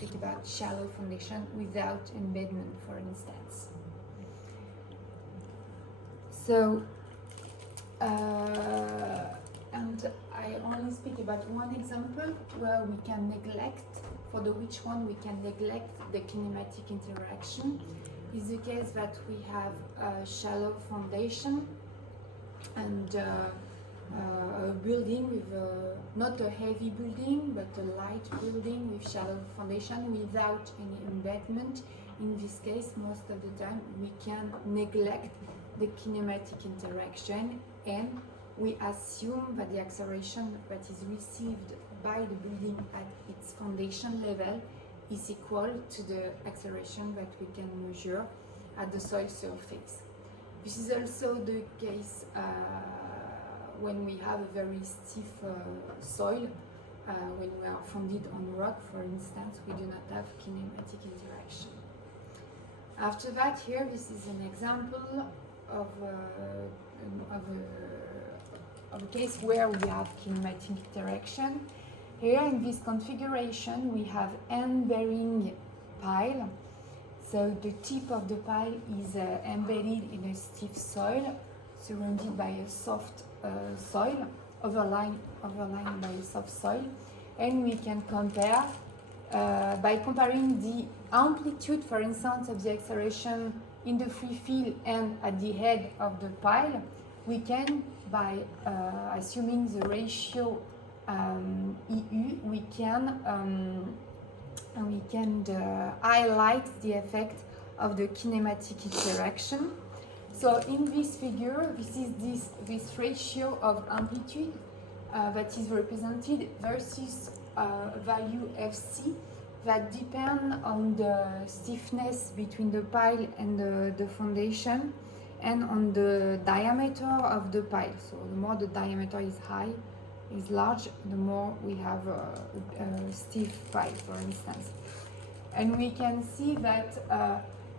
speak about shallow foundation without embedment, for instance. So, and I only speak about one example where we can neglect, for the which one we can neglect the kinematic interaction. Is the case that we have a shallow foundation and a building with not a heavy building but a light building with shallow foundation without any embedment. In this case, most of the time we can neglect the kinematic interaction and we assume that the acceleration that is received by the building at its foundation level is equal to the acceleration that we can measure at the soil surface. This is also the case when we have a very stiff soil. When we are founded on rock, for instance, we do not have kinematic interaction. After that, here, this is an example of a case where we have kinematic interaction. Here in this configuration, we have end-bearing pile. So the tip of the pile is embedded in a stiff soil, surrounded by a soft soil, overlain by a soft soil. And we can compare, by comparing the amplitude, for instance, of the acceleration in the free field and at the head of the pile, we can, by assuming the ratio EU, we can highlight the effect of the kinematic interaction. So in this figure, this is this ratio of amplitude that is represented versus value Fc that depend on the stiffness between the pile and the foundation and on the diameter of the pile. So the more the diameter is large, the more we have a stiff pile, for instance. And we can see that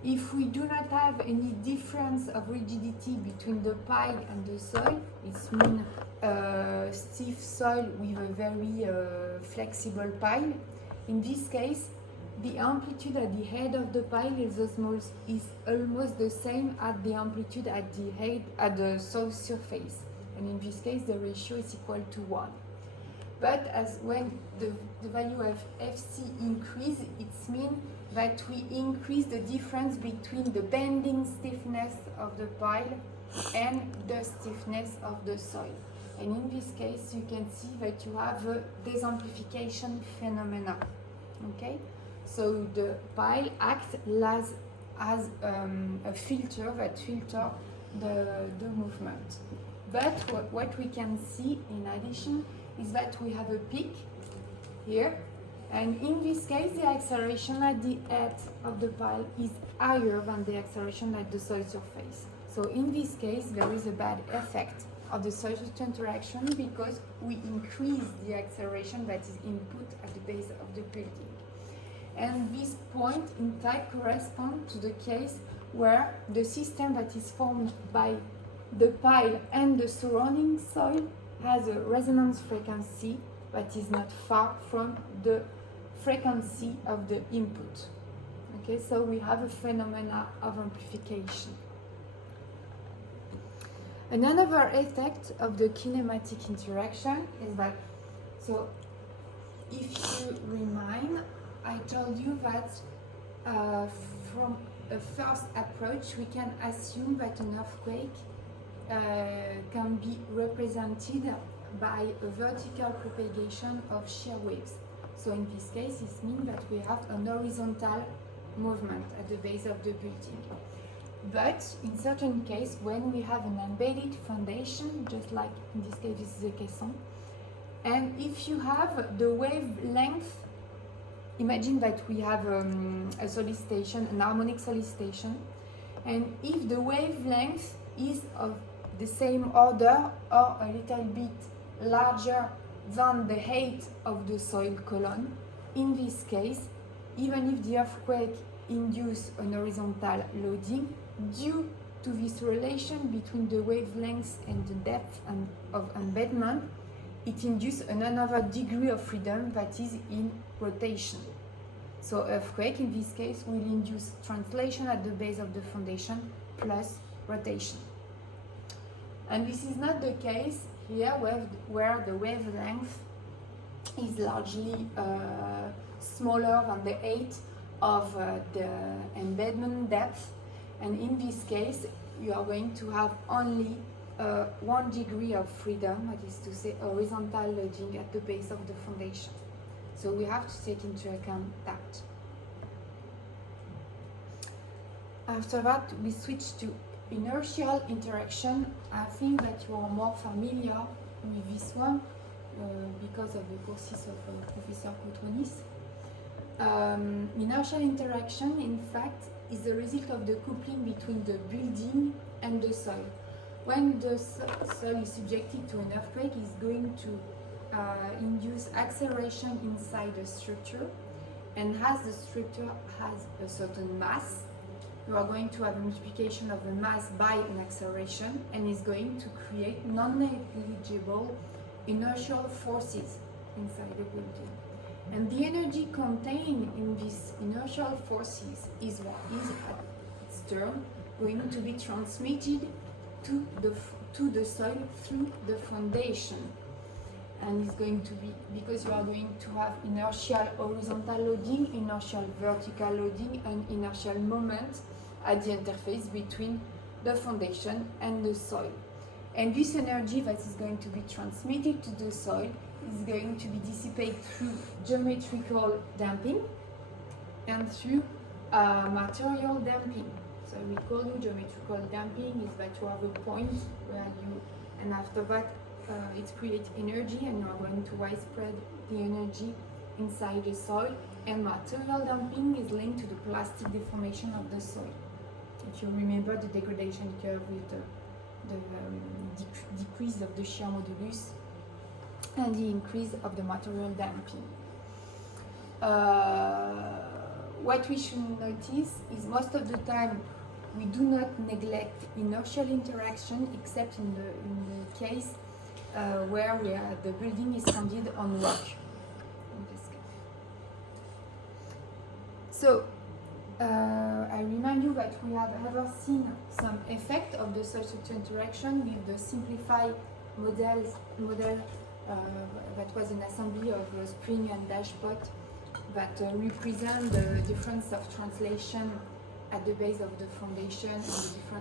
if we do not have any difference of rigidity between the pile and the soil, it means stiff soil with a very flexible pile. In this case, the amplitude at the head of the pile is almost the same as the amplitude at the head at the soil surface. And in this case, the ratio is equal to 1. But as when the value of Fc increase, it means that we increase the difference between the bending stiffness of the pile and the stiffness of the soil. And in this case, you can see that you have a desamplification phenomena. Okay, so the pile acts as a filter that filters the movement. But what we can see in addition is that we have a peak here, and in this case the acceleration at the head of the pile is higher than the acceleration at the soil surface. So in this case there is a bad effect of the surface interaction because we increase the acceleration that is input at the base of the building. And this point in fact corresponds to the case where the system that is formed by the pile and the surrounding soil has a resonance frequency that is not far from the frequency of the input. Okay, so we have a phenomena of amplification. Another effect of the kinematic interaction is that, so if you remind, I told you that from a first approach we can assume that an earthquake can be represented by a vertical propagation of shear waves. So in this case, it means that we have an horizontal movement at the base of the building. But in certain cases, when we have an embedded foundation, just like in this case, this is a caisson, and if you have the wavelength, imagine that we have a solicitation, an harmonic solicitation, and if the wavelength is of the same order or a little bit larger than the height of the soil column, in this case, even if the earthquake induces an horizontal loading, due to this relation between the wavelengths and the depth of embedment, it induces another degree of freedom that is in rotation. So earthquake in this case will induce translation at the base of the foundation plus rotation. And this is not the case here where the wavelength is largely smaller than the height of the embedment depth, and in this case you are going to have only 1 degree of freedom, that is to say horizontal loading at the base of the foundation. So we have to take into account that. After that, we switch to inertial interaction. I think that you are more familiar with this one because of the courses of Professor Cotronis. Inertial interaction, in fact, is the result of the coupling between the building and the soil. When the soil is subjected to an earthquake, it's going to induce acceleration inside the structure, and as the structure has a certain mass, you are going to have a multiplication of the mass by an acceleration, and is going to create non-negligible inertial forces inside the building. And the energy contained in these inertial forces is what is at its turn going to be transmitted to the soil through the foundation. And it's going to be, because you are going to have inertial horizontal loading, inertial vertical loading, and inertial moment at the interface between the foundation and the soil. And this energy that is going to be transmitted to the soil is going to be dissipated through geometrical damping and through material damping. So we call you geometrical damping is that you have a point where you, and after that it creates energy, and you are going to widespread the energy inside the soil. And material damping is linked to the plastic deformation of the soil. If you remember the degradation curve with the decrease of the shear modulus and the increase of the material damping. What we should notice is most of the time we do not neglect inertial interaction, except in the case where the building is founded on rock. In this case. So I remind you that we have ever seen some effect of the soil structure interaction with the simplified model that was an assembly of a spring and dashpot that represent the difference of translation at the base of the foundation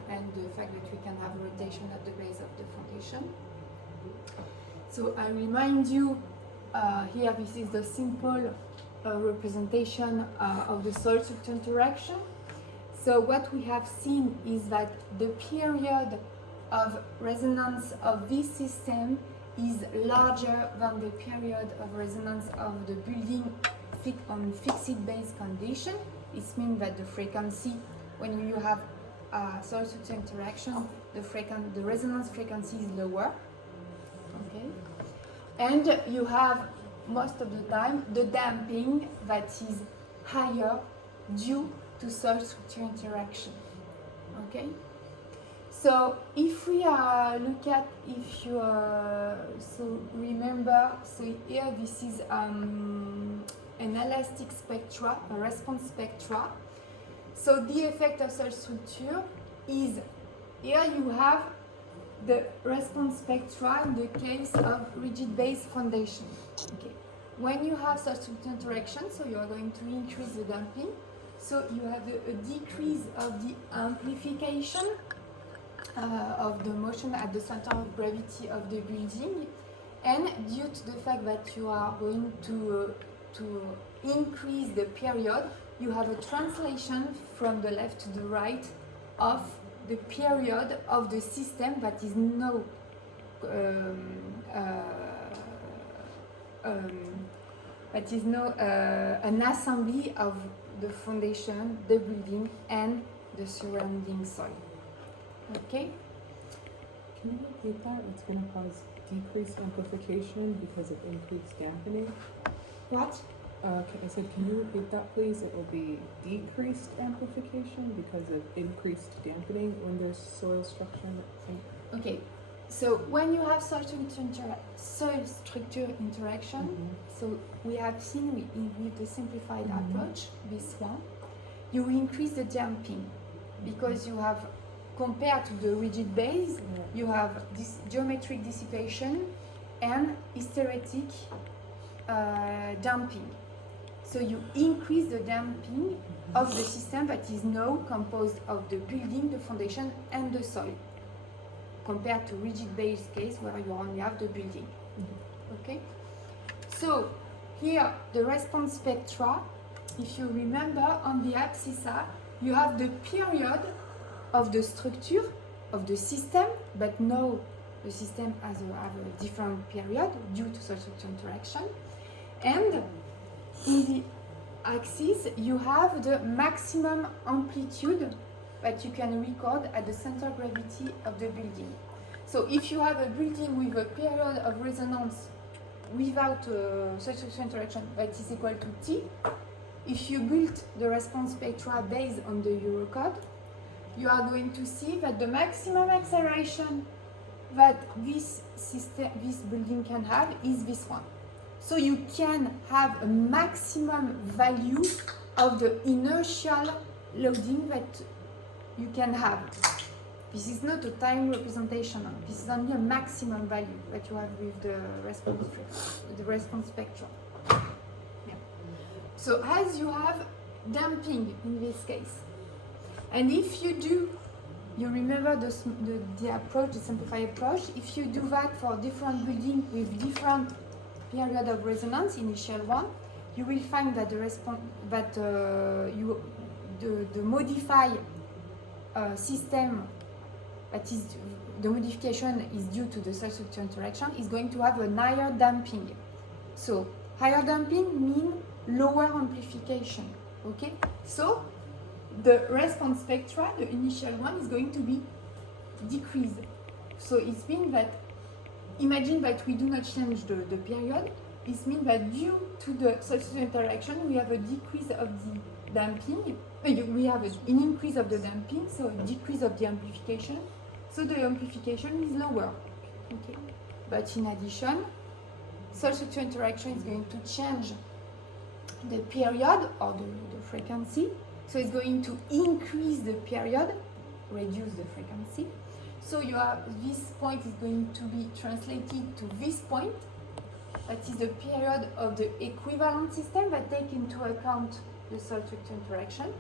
and the fact that we can have rotation at the base of the foundation. So I remind you here, this is the simple representation of the soil structure interaction. So what we have seen is that the period of resonance of this system is larger than the period of resonance of the building on fixed base condition. It means that the frequency, when you have soil structure interaction, the resonance frequency is lower. Okay, and you have most of the time the damping that is higher due to soil structure interaction. Okay, so if we look at, if you so remember, so here this is an elastic spectra, a response spectra. So the effect of soil structure is, here you have the response spectra in the case of rigid base foundation. Okay. When you have soil structure interaction, so you are going to increase the damping, so you have a decrease of the amplification of the motion at the center of gravity of the building, and due to the fact that you are going to increase the period, you have a translation from the left to the right of the period of the system that is now an assembly of the foundation, the building, and the surrounding soil. Okay? Can you repeat that? It's going to cause decreased amplification because of increased dampening? What? I said, can you repeat that, please? It will be decreased amplification because of increased dampening when there's soil structure. Okay. So when you have soil structure interaction, so we have seen with the simplified approach, this one, you increase the damping because you have, compared to the rigid base, you have this geometric dissipation and hysteretic damping. So you increase the damping of the system that is now composed of the building, the foundation, and the soil, compared to rigid base case where you only have the building. Okay? So here the response spectra, if you remember on the abscissa, you have the period of the structure of the system, but now the system has a different period due to such interaction. And in the axis, you have the maximum amplitude that you can record at the center of gravity of the building. So if you have a building with a period of resonance without such interaction that is equal to T, if you build the response spectra based on the Eurocode, you are going to see that the maximum acceleration that this building can have is this one. So you can have a maximum value of the inertial loading that you can have. This is not a time representation. This is only a maximum value that you have with the response spectrum. Yeah. So as you have damping in this case, and if you do, you remember the approach, the simplified approach. If you do that for different buildings with different period of resonance, initial one, you will find that the modified system, that is the modification is due to the soil structure interaction, is going to have a higher damping. So higher damping means lower amplification. Okay, so the response spectra, the initial one, is going to be decreased. So it means that, imagine that we do not change the period. It means that due to the soil structure interaction, we have a decrease of the damping. We have an increase of the damping, so a decrease of the amplification. So the amplification is lower. Okay. But in addition, soil structure interaction is going to change the period or the frequency. So it's going to increase the period, reduce the frequency. So you have, this point is going to be translated to this point. That is the period of the equivalent system that take into account the soil structure interaction.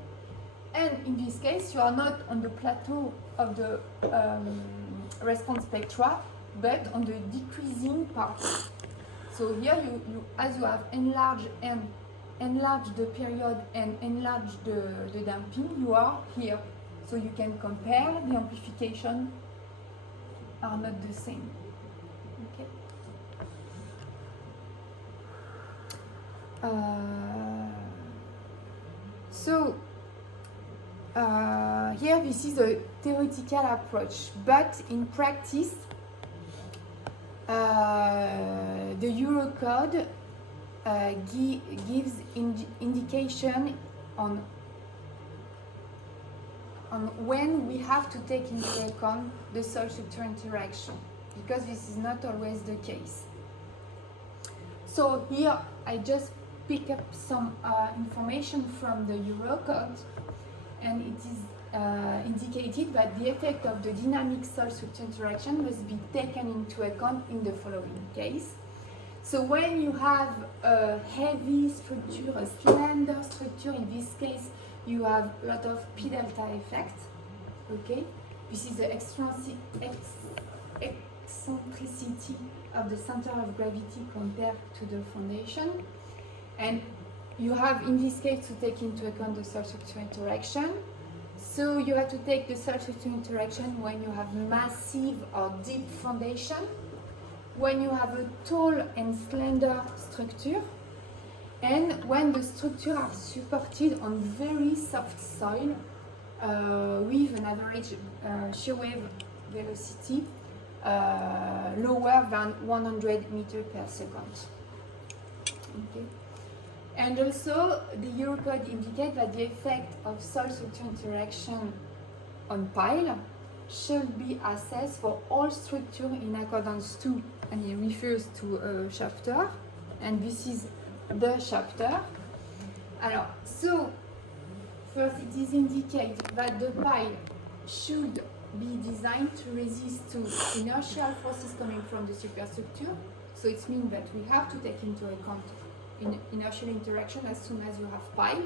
And in this case, you are not on the plateau of the response spectra, but on the decreasing part. So here, as you have enlarged the period and enlarged the damping, you are here. So you can compare, the amplification are not the same. Okay. Here this is a theoretical approach, but in practice, the Eurocode gives indication on when we have to take into account the soil structure interaction, because this is not always the case. So here I just pick up some information from the Eurocode, and it is indicated that the effect of the dynamic soil structure interaction must be taken into account in the following case. So when you have a heavy structure, a slender structure, in this case you have a lot of P delta effect. Okay, this is the eccentricity of the center of gravity compared to the foundation, and you have in this case to take into account the soil structure interaction. So you have to take the soil structure interaction when you have massive or deep foundation, when you have a tall and slender structure, and when the structure are supported on very soft soil with an average shear wave velocity lower than 100 meters per second. Okay. And also, the Eurocode indicates that the effect of soil structure interaction on pile should be assessed for all structure in accordance to, and it refers to a chapter, and this is the chapter. Alors, so first it is indicated that the pile should be designed to resist to inertial forces coming from the superstructure. So it means that we have to take into account inertial interaction as soon as you have pile.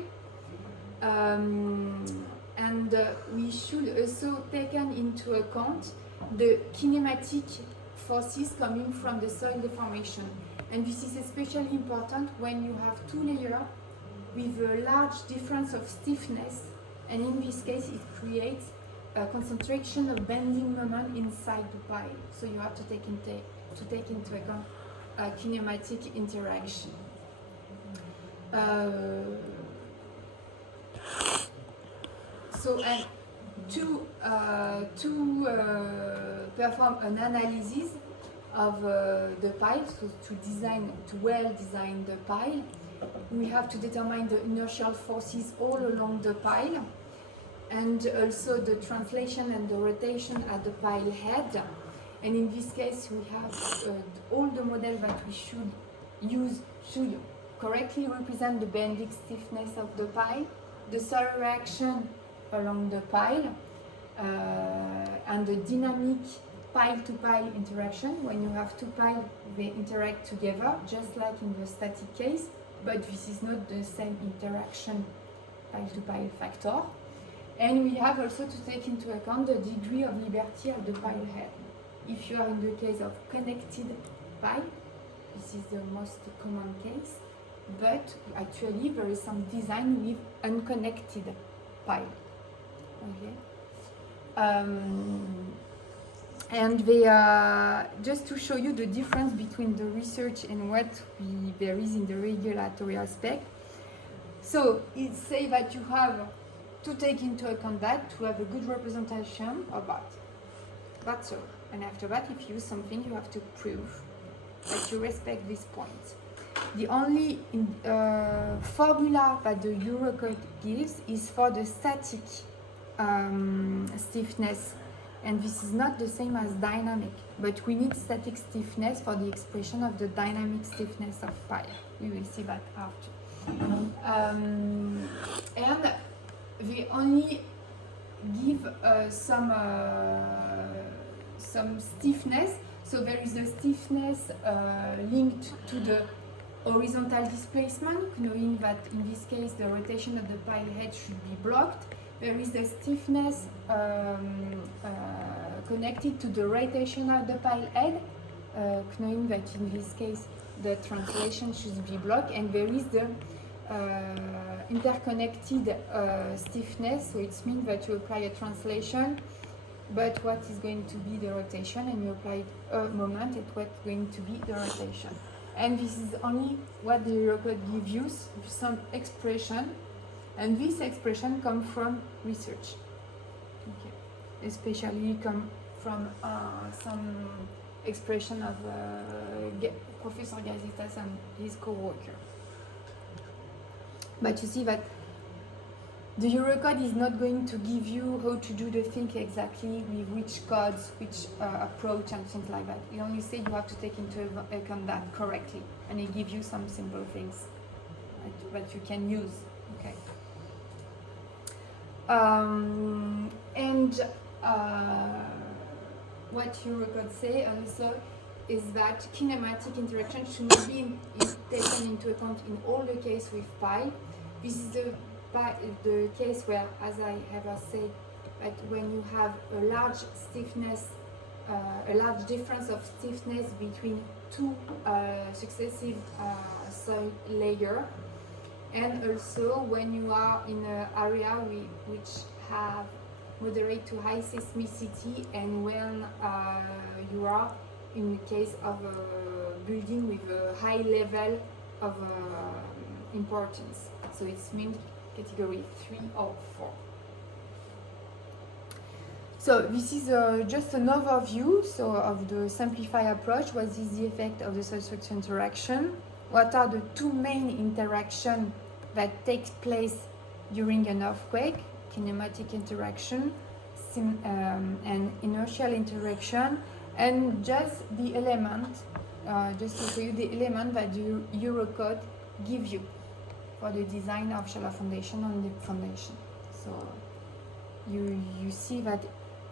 And we should also take into account the kinematic forces coming from the soil deformation. And this is especially important when you have two layers with a large difference of stiffness, and in this case it creates a concentration of bending moment inside the pile. So you have to take into account kinematic interaction. So, and to perform an analysis of the pile, so to well design the pile, we have to determine the inertial forces all along the pile, and also the translation and the rotation at the pile head. And in this case, we have all the model that we should use should correctly represent the bending stiffness of the pile, the soil reaction along the pile, and the dynamic pile-to-pile interaction. When you have two piles, they interact together, just like in the static case, but this is not the same interaction pile-to-pile factor. And we have also to take into account the degree of liberty of the pile head. If you are in the case of connected pile, this is the most common case, but actually there is some design with unconnected pile. Okay. And they just to show you the difference between the research and what there is in the regulatory aspect. So it says that you have to take into account that to have a good representation of that. That's all. And after that, if you use something, you have to prove that you respect this point. The only formula that the Eurocode gives is for the static stiffness, and this is not the same as dynamic, but we need static stiffness for the expression of the dynamic stiffness of pile. We will see that after. And they only give some stiffness. So there is the stiffness linked to the horizontal displacement, knowing that in this case the rotation of the pile head should be blocked. There is the stiffness connected to the rotation of the pile head, knowing that in this case the translation should be blocked, and there is the interconnected stiffness, so it means that you apply a translation, but what is going to be the rotation, and you apply a moment at what's going to be the rotation. And this is only what the Eurocode gives you, some expression, and this expression comes from research. Okay. Especially come from some expression of Professor Gazetas and his co-worker. But you see that the Eurocode is not going to give you how to do the thing exactly with which codes, which approach and things like that. It only says you have to take into account that correctly, and it gives you some simple things that you can use. Okay. What Eurocode say also is that kinematic interaction should not be taken into account in all the case with pile. This is the case where, as I have said, that when you have a large stiffness, a large difference of stiffness between two successive soil layers, and also when you are in an area which have moderate to high seismicity, and when you are in the case of a building with a high level of importance. So it means category 3 or 4. So this is just an overview of the simplified approach. What is the effect of the soil structure interaction? What are the two main interactions that take place during an earthquake? Kinematic interaction, and inertial interaction, and just the element, just to show you the element that Eurocode gives you for the design of shallow foundation on deep foundation. So you see that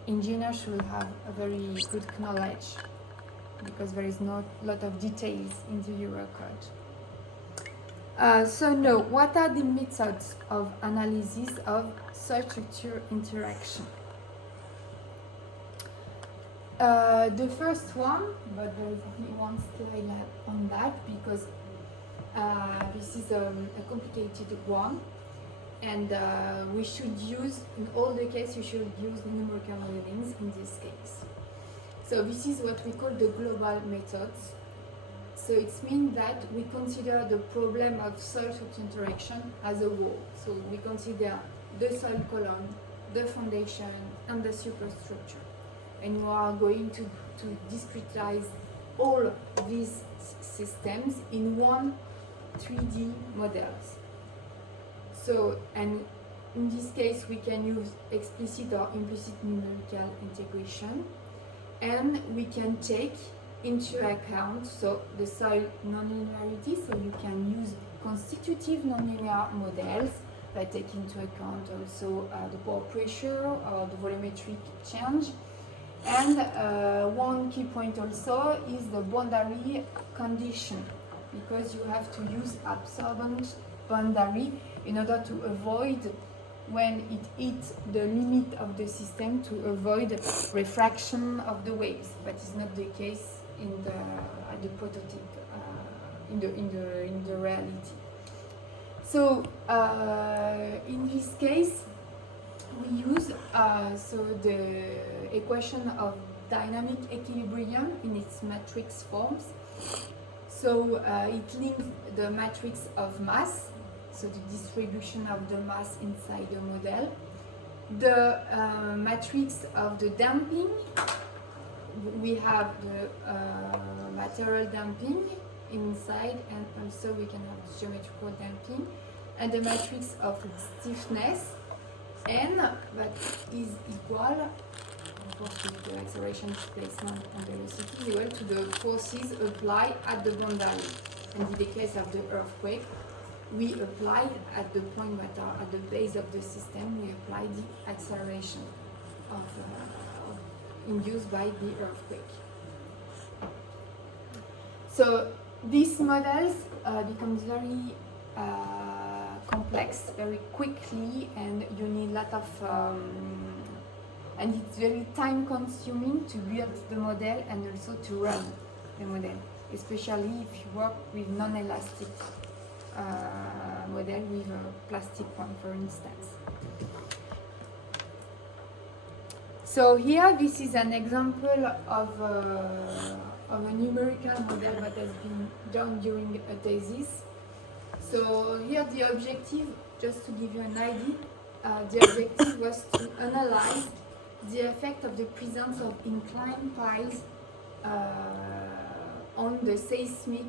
engineers should have a very good knowledge, because there is not a lot of details in the Eurocode. So now, what are the methods of analysis of soil structure interaction? The first one, but there is only one slide on that, because this is a complicated one, and we should use, in all the cases, you should use numerical modelings in this case. So this is what we call the global methods. So it means that we consider the problem of soil structure interaction as a whole. So we consider the soil column, the foundation, and the superstructure. And we are going to discretize all these systems in one 3D models. So, and in this case, we can use explicit or implicit numerical integration, and we can take into account the soil nonlinearity. So you can use constitutive nonlinear models that take into account also the pore pressure or the volumetric change. And one key point also is the boundary condition, because you have to use absorbent boundary in order to avoid, when it hits the limit of the system, to avoid refraction of the waves. That is not the case in the prototype, in the reality. So in this case, we use the equation of dynamic equilibrium in its matrix forms. So it links the matrix of mass, so the distribution of the mass inside the model, the matrix of the damping. We have the material damping inside, and also we can have the geometrical damping, and the matrix of stiffness, and that is equal, of course, with the acceleration, displacement, and velocity, is equal to the forces applied at the boundary. And in the case of the earthquake, we apply at the point that are at the base of the system, we apply the acceleration induced by the earthquake. So these models becomes very complex very quickly, and you need a lot of and it's very time consuming to build the model and also to run the model, especially if you work with non-elastic model, with a plastic one, for instance. So here, this is an example of a numerical model that has been done during a thesis. So here the objective, just to give you an idea, the objective was to analyze the effect of the presence of inclined piles on the seismic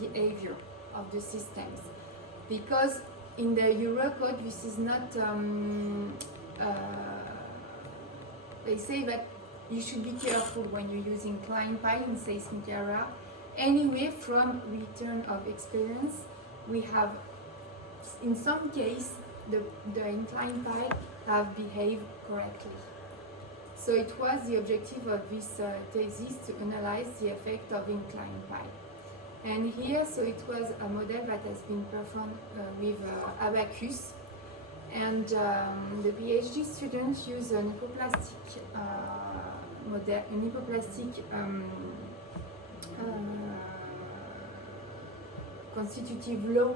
behavior of the systems. Because in the Eurocode, this is not, they say that you should be careful when you use inclined pile in seismic area. Anyway, from return of experience, we have, in some case, the inclined pile have behaved correctly. So it was the objective of this thesis to analyze the effect of inclined pile. And here, so it was a model that has been performed with Abaqus. And the PhD students use an hypoplastic model, an hypoplastic constitutive law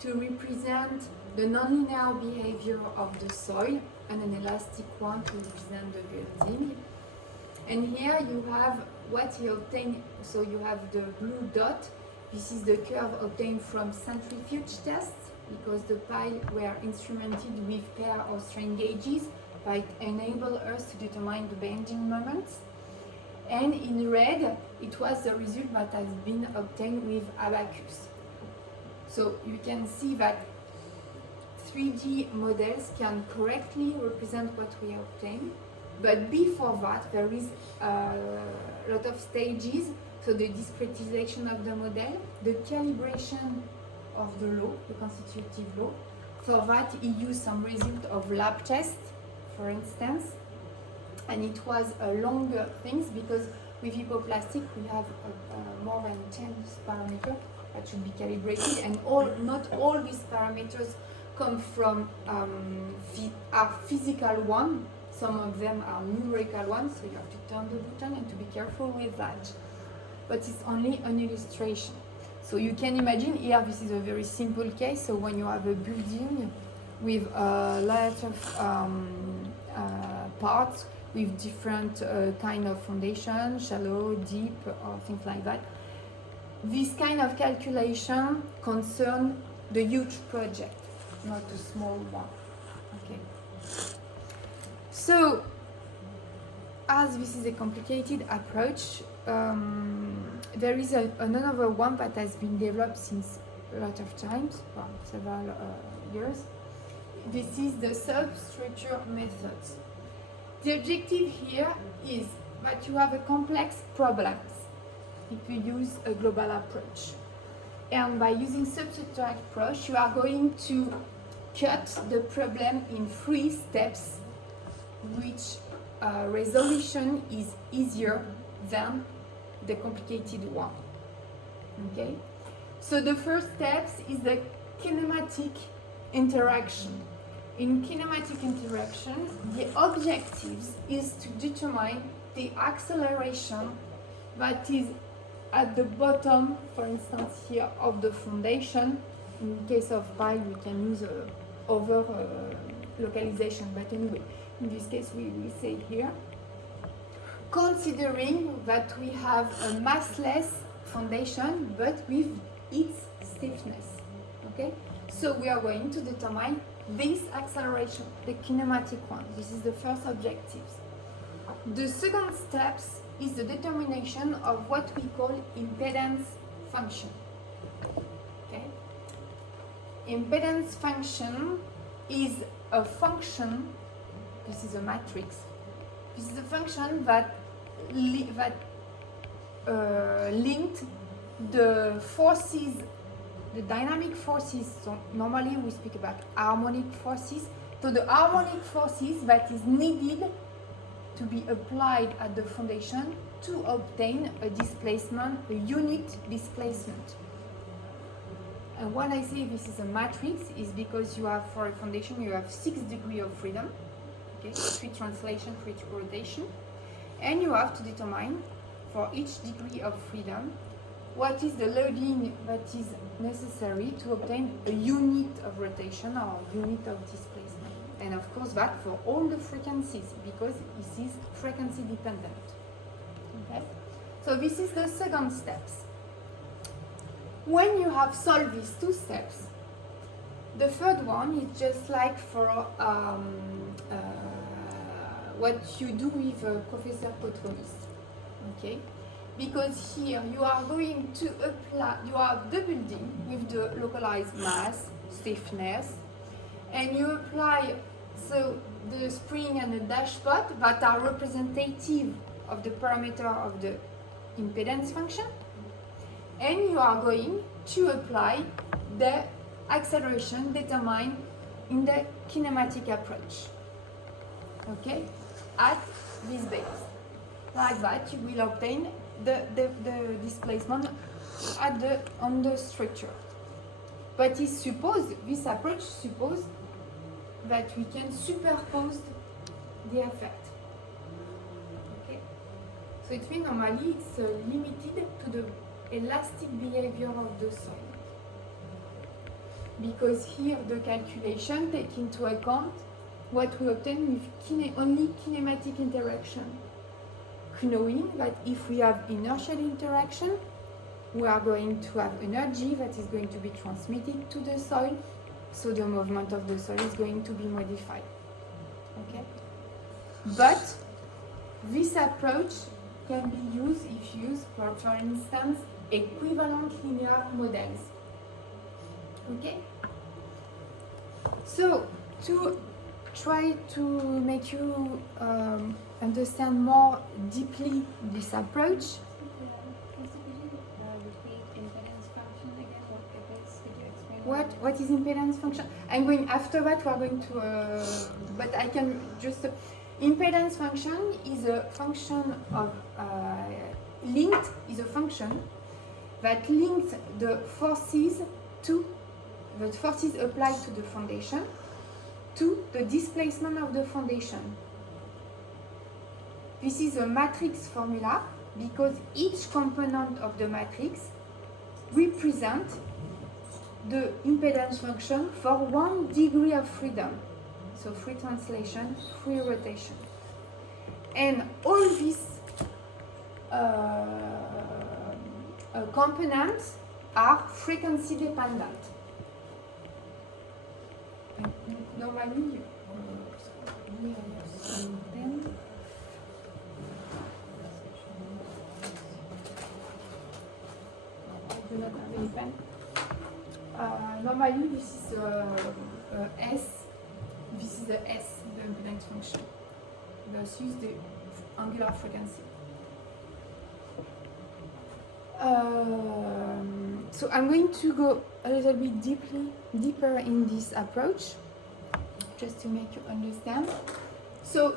to represent the nonlinear behavior of the soil, and an elastic one to represent the building. And here you have what he obtained. So you have the blue dot. This is the curve obtained from centrifuge tests, because the piles were instrumented with pair or strain gauges that enable us to determine the bending moments. And in red, it was the result that has been obtained with Abaqus. So you can see that 3D models can correctly represent what we obtain. But before that, there is a lot of stages. So the discretization of the model, the calibration of the law, the constitutive law. For that, he used some result of lab tests, for instance. And it was a longer things because with hypoplastic we have more than 10 parameters that should be calibrated, and not all these parameters come from are physical one. Some of them are numerical ones, so you have to turn the button and to be careful with that. But it's only an illustration. So you can imagine here, this is a very simple case. So when you have a building with a lot of parts with different kind of foundation, shallow, deep, or things like that, this kind of calculation concern the huge project, not a small one. Okay. So, as this is a complicated approach, there is another one that has been developed since a lot of times, well, several years. This is the substructure methods. The objective here is that you have a complex problems if you use a global approach. And by using substructure approach, you are going to cut the problem in 3 steps, which resolution is easier than the complicated one. Okay? So the first steps is the kinematic interaction. In kinematic interaction, the objectives is to determine the acceleration that is at the bottom, for instance here, of the foundation. In case of pile, we can use over localization, but anyway, in this case we say here, considering that we have a massless foundation but with its stiffness. Okay, so we are going to determine this acceleration, the kinematic one. This is the first objective. The second steps is the determination of what we call impedance function. Okay, impedance function is a function. This is a matrix. This is a function that linked the forces, the dynamic forces. So normally we speak about harmonic forces. So the harmonic forces that is needed to be applied at the foundation to obtain a displacement, a unit displacement. And when I say this is a matrix, is because you have, for a foundation, you have 6 degrees of freedom. Okay, 3 translation for each rotation, and you have to determine for each degree of freedom what is the loading that is necessary to obtain a unit of rotation or unit of displacement. And of course that for all the frequencies, because this is frequency dependent. Okay, so this is the second steps. When you have solved these 2 steps, the third one is just like for what you do with Professor Potronis. Okay, because here you are going to apply, you have the building with the localized mass, stiffness, and you apply so the spring and the dashpot that are representative of the parameter of the impedance function, and you are going to apply the acceleration determined in the kinematic approach. Okay, at this base. Like that, you will obtain the displacement at on the structure. But this approach supposes that we can superpose the effect. Okay, so it means normally it's limited to the elastic behavior of the soil. Because here the calculation takes into account what we obtain with only kinematic interaction. Knowing that if we have inertial interaction, we are going to have energy that is going to be transmitted to the soil, so the movement of the soil is going to be modified. Okay? But this approach can be used if you use, for instance, equivalent linear models. Okay? So to try to make you understand more deeply this approach, what is impedance function? I'm going after that. We are going to, but I can just. Impedance function is a function of linked is a function that links the forces applied to the foundation to the displacement of the foundation. This is a matrix formula because each component of the matrix represents the impedance function for 1 degree of freedom. So free translation, free rotation. And all these components are frequency dependent. And normally, here I have some pen. I do not have any pen. Normally, this is S. This is the S, the impedance function, versus the angular frequency. So I'm going to go a little bit deeper in this approach, just to make you understand. So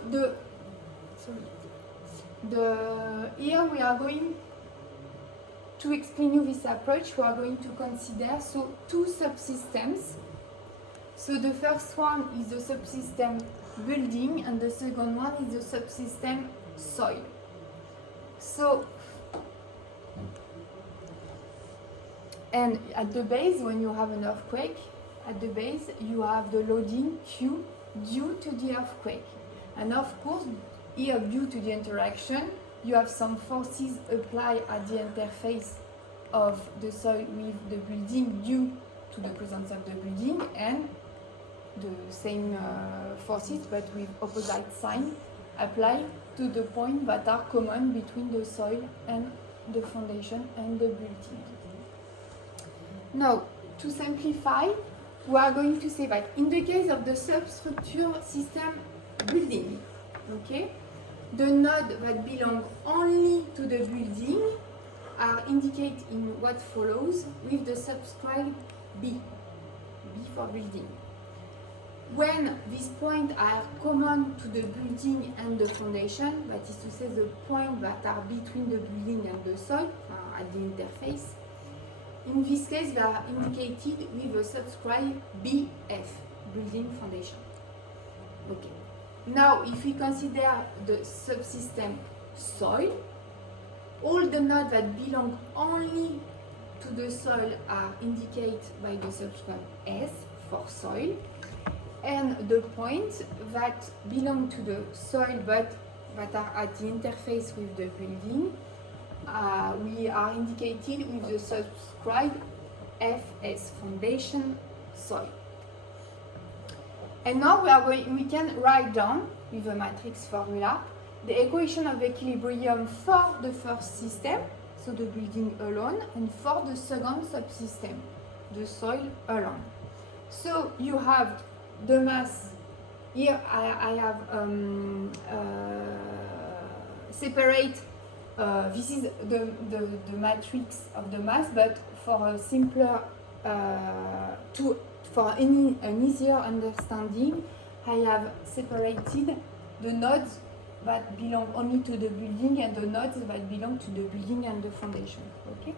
here we are going to explain you this approach. We are going to consider two subsystems. So the first one is the subsystem building, and the second one is the subsystem soil. So, and at the base, when you have an earthquake, at the base you have the loading Q due to the earthquake. And of course, here due to the interaction, you have some forces applied at the interface of the soil with the building due to the presence of the building, and the same forces but with opposite sign apply to the point that are common between the soil and the foundation and the building. Now, to simplify, we are going to say that in the case of the substructure system building, okay, the nodes that belong only to the building are indicated in what follows with the subscript B for building. When these points are common to the building and the foundation, that is to say the points that are between the building and the soil, at the interface, in this case they are indicated with a subscript BF, building foundation. Okay. Now, if we consider the subsystem soil, all the nodes that belong only to the soil are indicated by the subscript S for soil, and the points that belong to the soil but that are at the interface with the building, we are indicated with the subscript FS, foundation soil. And now we can write down with a matrix formula the equation of equilibrium for the first system, so the building alone, and for the second subsystem, the soil alone. So you have the mass. Here I have separate. This is the matrix of the mass, but for a simpler for an easier understanding, I have separated the nodes that belong only to the building and the nodes that belong to the building and the foundation. Okay.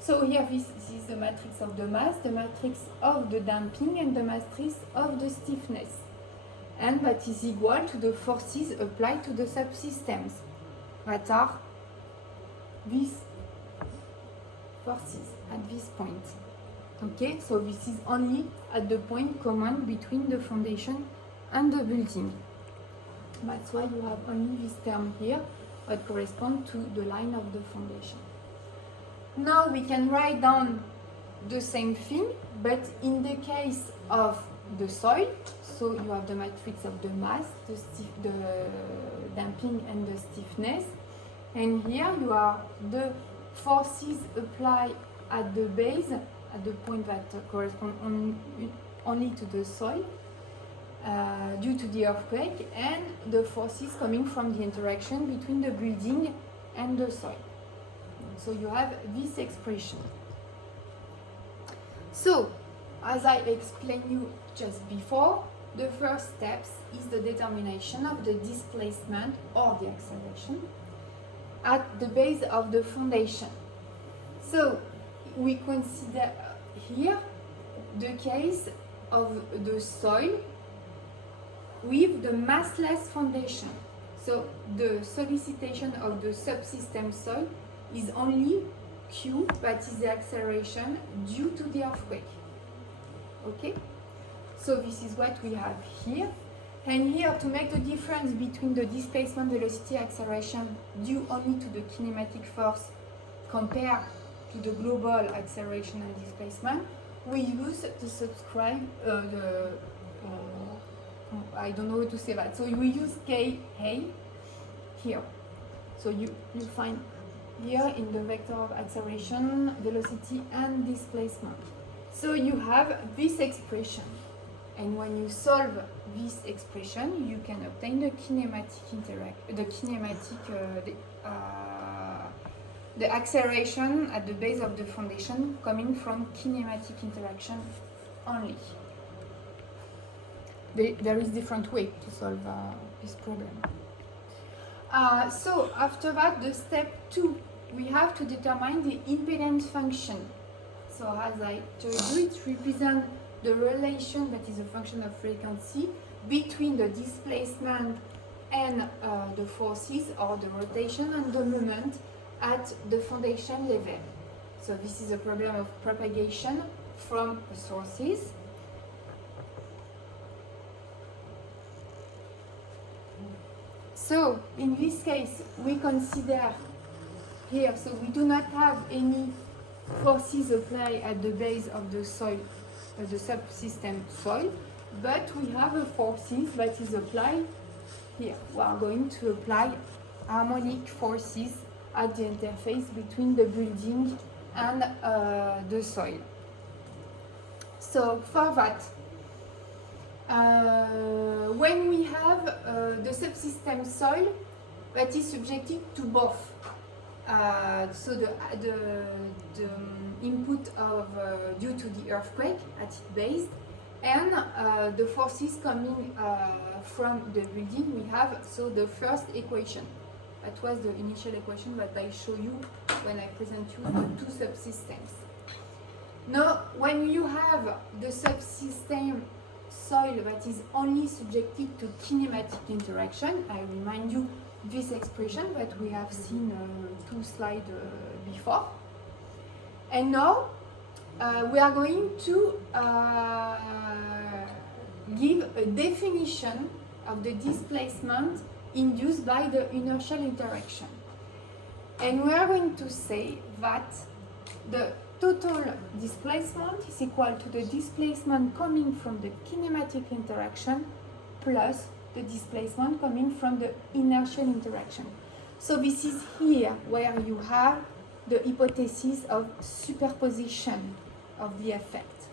So here this is the matrix of the mass, the matrix of the damping, and the matrix of the stiffness. And that is equal to the forces applied to the subsystems that are these forces at this point. Okay, so this is only at the point common between the foundation and the building. That's why you have only this term here that corresponds to the line of the foundation. Now we can write down the same thing, but in the case of the soil, so you have the matrix of the mass, the damping and the stiffness, and here you are the forces applied at the base, at the point that correspond only to the soil, to the earthquake and the forces coming from the interaction between the building and the soil. So you have this expression. So, as I explained you just before, the first steps is the determination of the displacement or the acceleration at the base of the foundation. So we consider here the case of the soil with the massless foundation. So the solicitation of the subsystem soil is only Q, that is the acceleration due to the earthquake. Okay? So this is what we have here. And here, to make the difference between the displacement velocity acceleration due only to the kinematic force compared to the global acceleration and displacement, we use to subscribe I don't know how to say that. So we use Ka here. So you find here in the vector of acceleration, velocity, and displacement. So you have this expression. And when you solve this expression, you can obtain the the acceleration at the base of the foundation coming from kinematic interaction only. There is different way to solve this problem. So after that, the step 2, we have to determine the impedance function. So as I told you, it represents the relation that is a function of frequency between the displacement and the forces or the rotation and the moment at the foundation level. So this is a problem of propagation from sources. So in this case, we consider here, so we do not have any forces applied at the base of the soil, the subsystem soil, but we have a forces that is applied here. We are going to apply harmonic forces at the interface between the building and the soil. So for that, when we have the subsystem soil that is subjected to both, so the input of due to the earthquake at its base and the forces coming from the building, we have so the first equation. That was the initial equation that I show you when I present you the two subsystems. Now, when you have the subsystem soil that is only subjected to kinematic interaction, I remind you this expression that we have seen 2 slides before. And now we are going to give a definition of the displacement induced by the inertial interaction. And we are going to say that the total displacement is equal to the displacement coming from the kinematic interaction plus the displacement coming from the inertial interaction. So this is here where you have the hypothesis of superposition of the effect.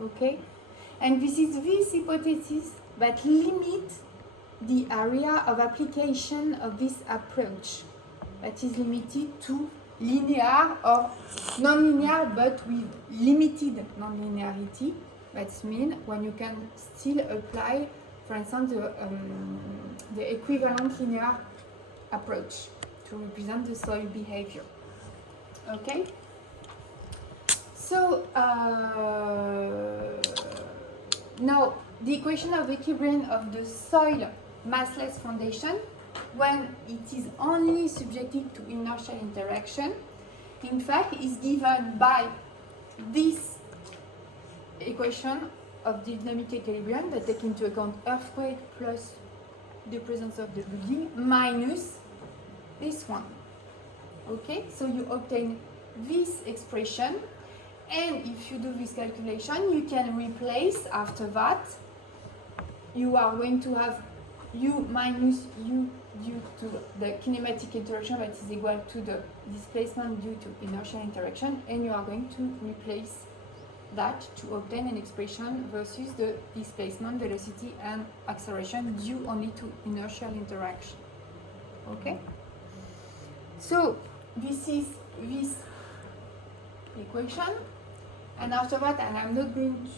Okay? And this is this hypothesis that limits the area of application of this approach, that is limited to linear or non-linear, but with limited non-linearity. That means when you can still apply, for instance, the equivalent linear approach to represent the soil behavior. Okay? So now the equation of equilibrium of the soil massless foundation, when it is only subjected to inertial interaction, in fact is given by this equation of the dynamic equilibrium that takes into account earthquake plus the presence of the building minus this one. Okay, so you obtain this expression, and if you do this calculation, you can replace after that. You are going to have U minus U due to the kinematic interaction that is equal to the displacement due to inertial interaction, and you are going to replace that to obtain an expression versus the displacement, velocity, and acceleration due only to inertial interaction. Okay? So this is this equation, and after that, and I'm not going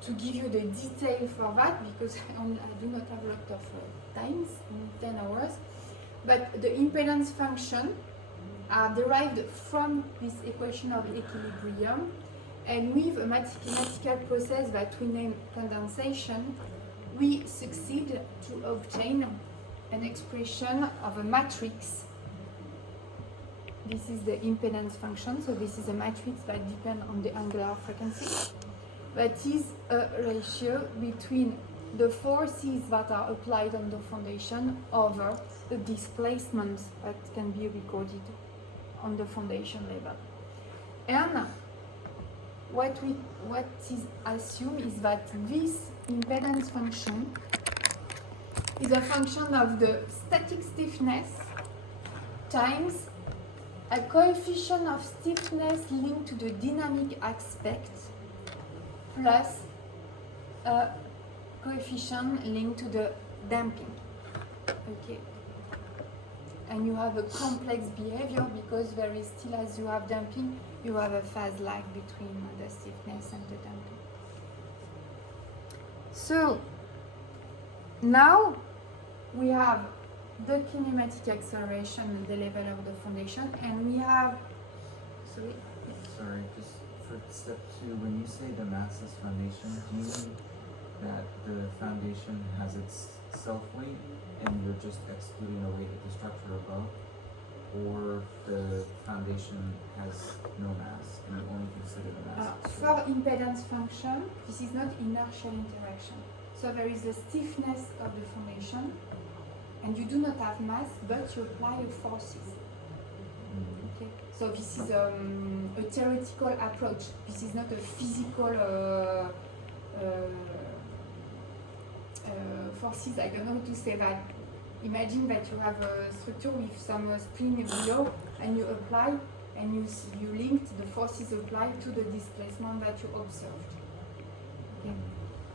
to give you the detail for that because I do not have a lot of times in 10 hours, but the impedance function are derived from this equation of equilibrium, and with a mathematical process that we name condensation, we succeed to obtain an expression of a matrix. This is the impedance function, so this is a matrix that depends on the angular frequency. That is a ratio between the forces that are applied on the foundation over the displacements that can be recorded on the foundation level. And what is assumed is that this impedance function is a function of the static stiffness times a coefficient of stiffness linked to the dynamic aspect plus a coefficient linked to the damping. Okay. And you have a complex behavior because there is still, as you have damping, you have a phase lag between the stiffness and the damping. So now we have the kinematic acceleration at the level of the foundation, and we have, Sorry, just for step 2, when you say the massless foundation, do you mean that the foundation has its self-weight and you're just excluding the weight of the structure above? Or the foundation has no mass and you only consider the mass? for impedance function, this is not inertial interaction. So there is the stiffness of the foundation, and you do not have mass, but you apply forces. Okay. So this is a theoretical approach. This is not a physical forces. I don't know how to say that. Imagine that you have a structure with some spring below, and you apply, and you linked the forces applied to the displacement that you observed. Okay.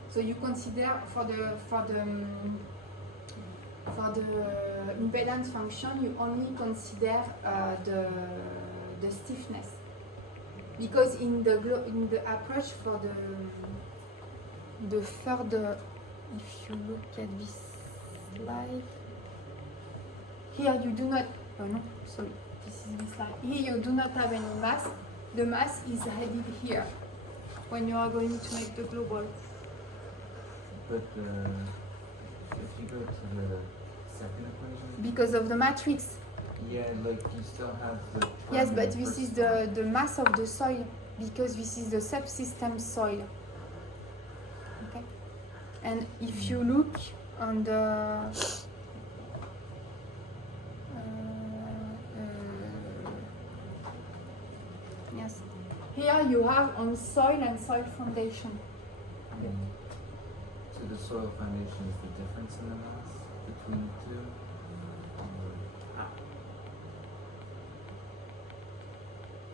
So you consider for the impedance function, you only consider the stiffness, because in the approach for the further, if you look at this slide, here you do not. Oh no, sorry, this is this slide. Here you do not have any mass. The mass is headed here when you are going to make the global. But if you go to the second equation, Because of the matrix. yeah, like you still have the. Yes, but primary this is first the mass of the soil, because this is the subsystem soil. Okay? And if you look on the yes, here you have on soil and soil foundation. So the soil foundation is the difference in the mass between the two?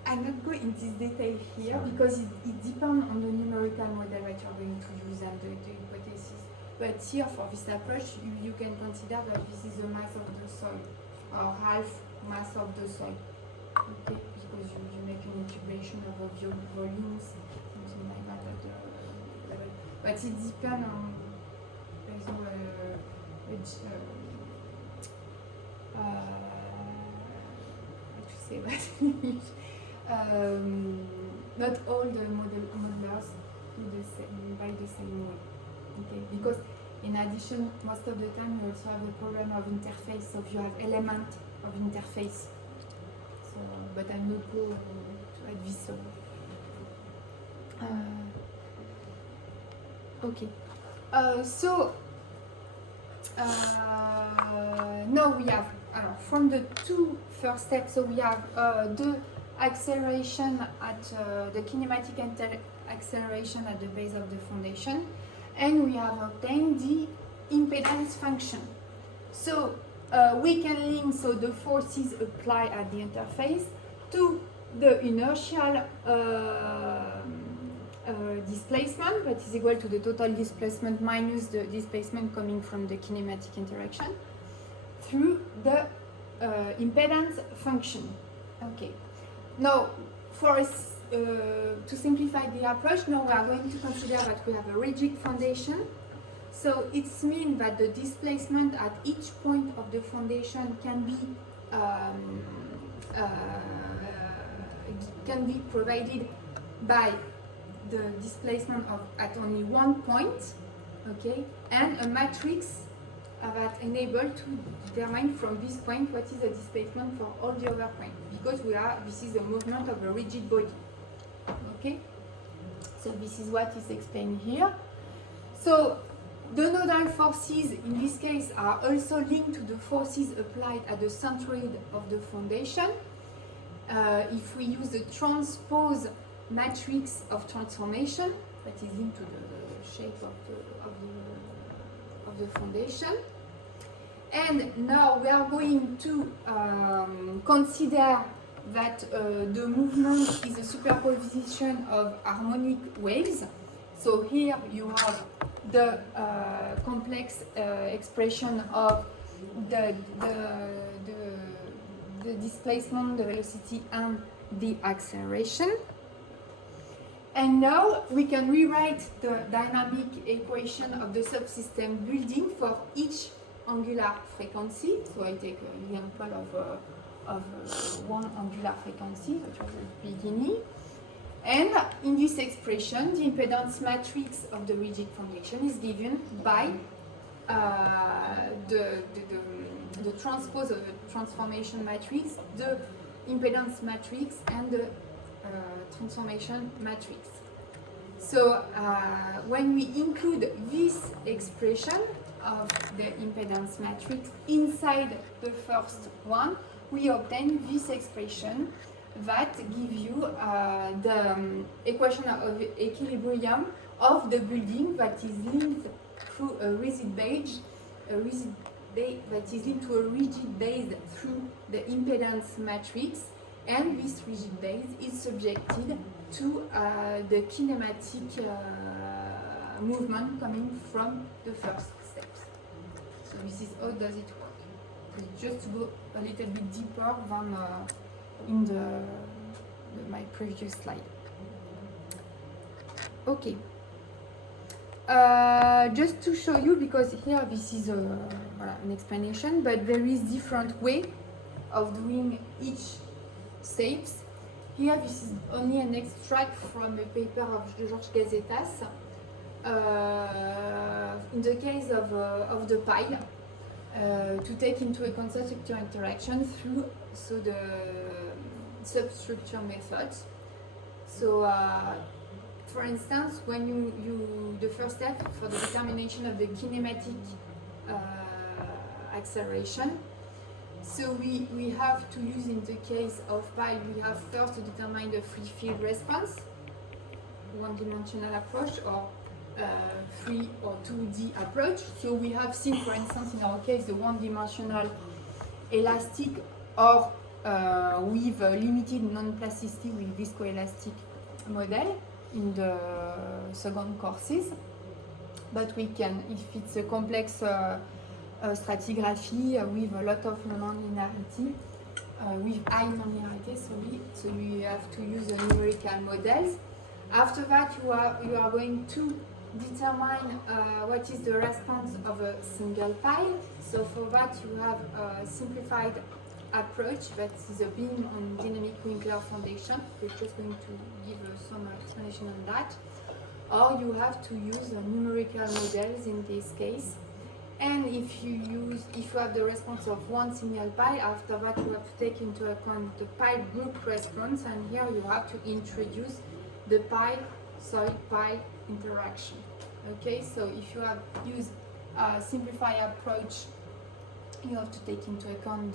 I'm not going in this detail here because it depends on the numerical model that you're going to use and the hypothesis. But here, for this approach, you can consider that this is the mass of the soil, or half mass of the soil. Okay, because you make an integration of volumes, something like that at the level. But it depends on, there's no how to say that in English. Not all the modelers do the same by the same way. Okay, because in addition, most of the time you also have a problem of interface, so you have element of interface. So, but I'm not going to add this. Okay. Now we have from the two first steps. So we have the acceleration at the kinematic acceleration at the base of the foundation, and we have obtained the impedance function. So we can link the forces applied at the interface to the inertial displacement, that is equal to the total displacement minus the displacement coming from the kinematic interaction, through the impedance function. Okay. Now, to simplify the approach, now we are going to consider that we have a rigid foundation. So it means that the displacement at each point of the foundation can be provided by the displacement at only one point, okay, and a matrix that enable to determine from this point what is the displacement for all the other points, because this is the movement of a rigid body, okay. So this is what is explained here. So the nodal forces in this case are also linked to the forces applied at the centroid of the foundation. If we use the transpose matrix of transformation, that is linked to the shape of the foundation. And now we are going to consider that the movement is a superposition of harmonic waves. So here you have the complex expression of the displacement, the velocity, and the acceleration. And now we can rewrite the dynamic equation of the subsystem building for each angular frequency. So I take an example of one angular frequency, which was at the beginning. And in this expression, the impedance matrix of the rigid foundation is given by the transpose of the transformation matrix, the impedance matrix, and the transformation matrix. So when we include this expression of the impedance matrix inside the first one, we obtain this expression that gives you the equation of equilibrium of the building that is linked through a rigid base, that is linked to a rigid base through the impedance matrix, and this rigid base is subjected to the kinematic movement coming from the first steps. So this is how does it work. It's just to go a little bit deeper than in my previous slide. Okay. Just to show you, because here this is an explanation, but there is different way of doing each steps. Here this is only an extract from a paper of Georges Gazetas. In the case of the pile, to take into account substructure interaction through the substructure methods. So for instance, when you the first step for the determination of the kinematic acceleration, so we have to use, in the case of pile, we have first to determine the free field response, one-dimensional approach, or 3 or 2D approach. So we have seen, for instance, in our case, the one-dimensional elastic or with limited non-plasticity with viscoelastic model in the second courses. But we can, if it's a complex stratigraphy with a lot of non-linearity, with high non-linearity, so you have to use the numerical models. After that, you are going to determine what is the response of a single pile. So for that, you have a simplified approach that is a beam on dynamic Winkler foundation. We're just going to give some explanation on that. Or you have to use numerical models in this case. And if you have the response of one single pile, after that you have to take into account the pile group response, and here you have to introduce the pile-solid pile interaction. Okay, so if you have used a simplified approach, you have to take into account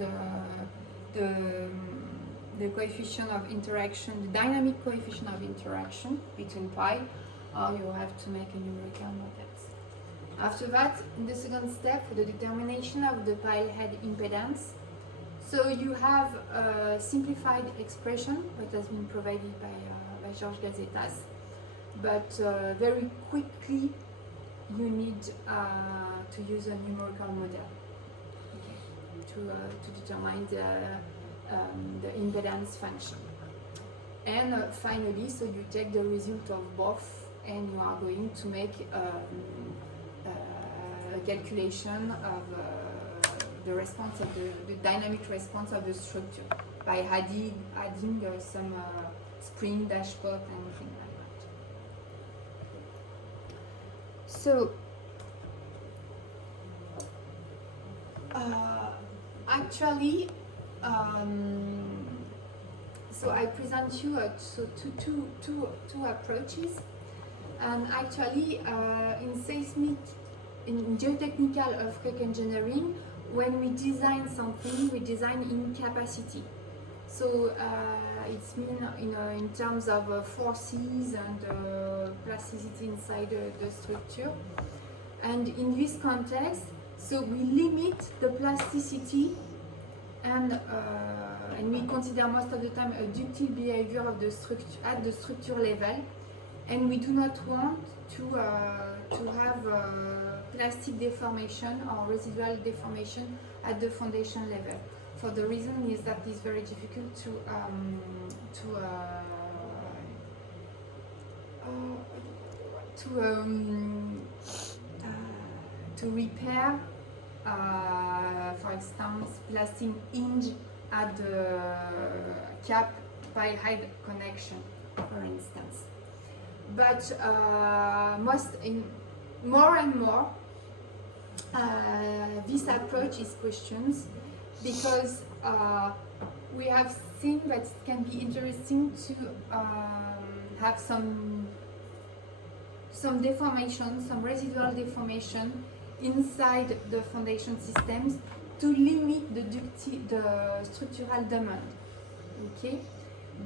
the coefficient of interaction, the dynamic coefficient of interaction between pile, or you have to make a numerical models. After that, in the second step, for the determination of the pile head impedance, So you have a simplified expression that has been provided by Georges Gazetas, but very quickly you need to use a numerical model to determine the impedance function. And finally, so you take the result of both and you are going to make a calculation of the response of the dynamic response of the structure by adding some spring, dashpot, and anything like that. So actually, so I present you two approaches, and actually in geotechnical earthquake engineering, when we design something, we design in capacity. So it's mean in terms of forces and plasticity inside the structure. And in this context, so we limit the plasticity and we consider most of the time a ductile behavior of the structure at the structure level, and we do not want to have plastic deformation or residual deformation at the foundation level. For the reason is that it's very difficult to repair, for instance, plastic hinge at the cap by height connection, for instance. But more and more, this approach is questioned because we have seen that it can be interesting to have some deformation, some residual deformation inside the foundation systems to limit the structural demand. Okay,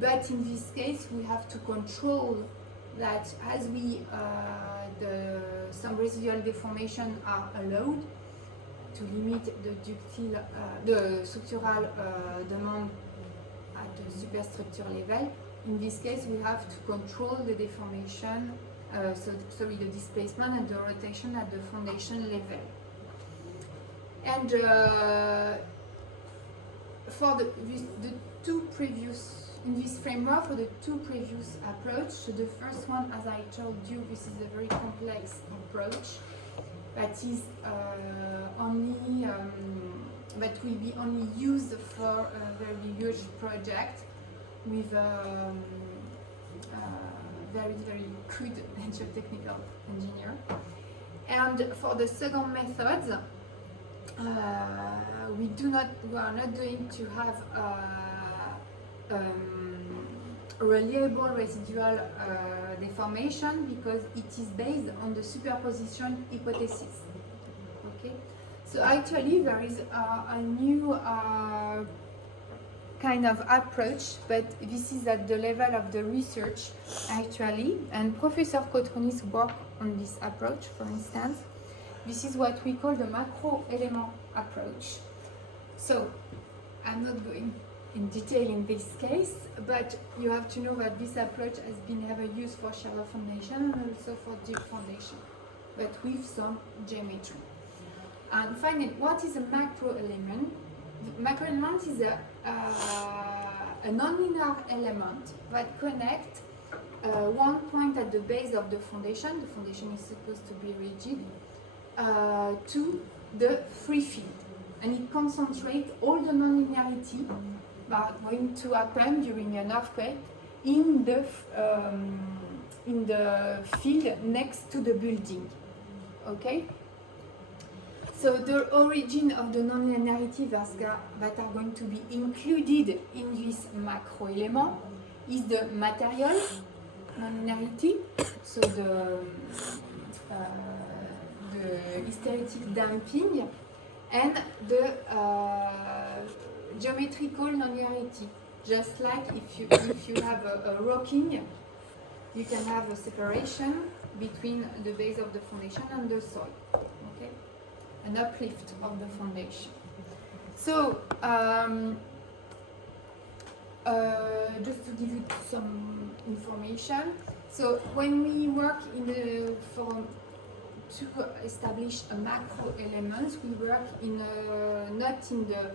but in this case we have to control that as some residual deformation are allowed to limit the structural demand at the superstructure level. In this case, we have to control the deformation, the displacement and the rotation at the foundation level. And for the two previous, in this framework, for the two previous approaches, so the first one, as I told you, this is a very complex approach that is that will be only used for a very huge project with very, very crude geotechnical engineer. And for the second method, we are not going to have reliable residual deformation because it is based on the superposition hypothesis. Okay, so actually there is a new kind of approach, but this is at the level of the research actually, and Professor Cotroni's work on this approach, for instance. This is what we call the macro element approach. So I'm not going in detail in this case, but you have to know that this approach has been ever used for shallow foundation and also for deep foundation, but with some geometry. And finally, what is a macro element? The macro element is a nonlinear element that connects one point at the base of the foundation is supposed to be rigid, to the free field, and it concentrates all the nonlinearity that are going to happen during an earthquake in the field next to the building. Okay. So the origin of the nonlinearity that are going to be included in this macro element is the material nonlinearity, so the hysteretic damping, and the geometrical nonlinearity. Just like if you have a rocking, you can have a separation between the base of the foundation and the soil. Okay, an uplift of the foundation. So, just to give you some information, so when we work to establish a macro element, we work not in the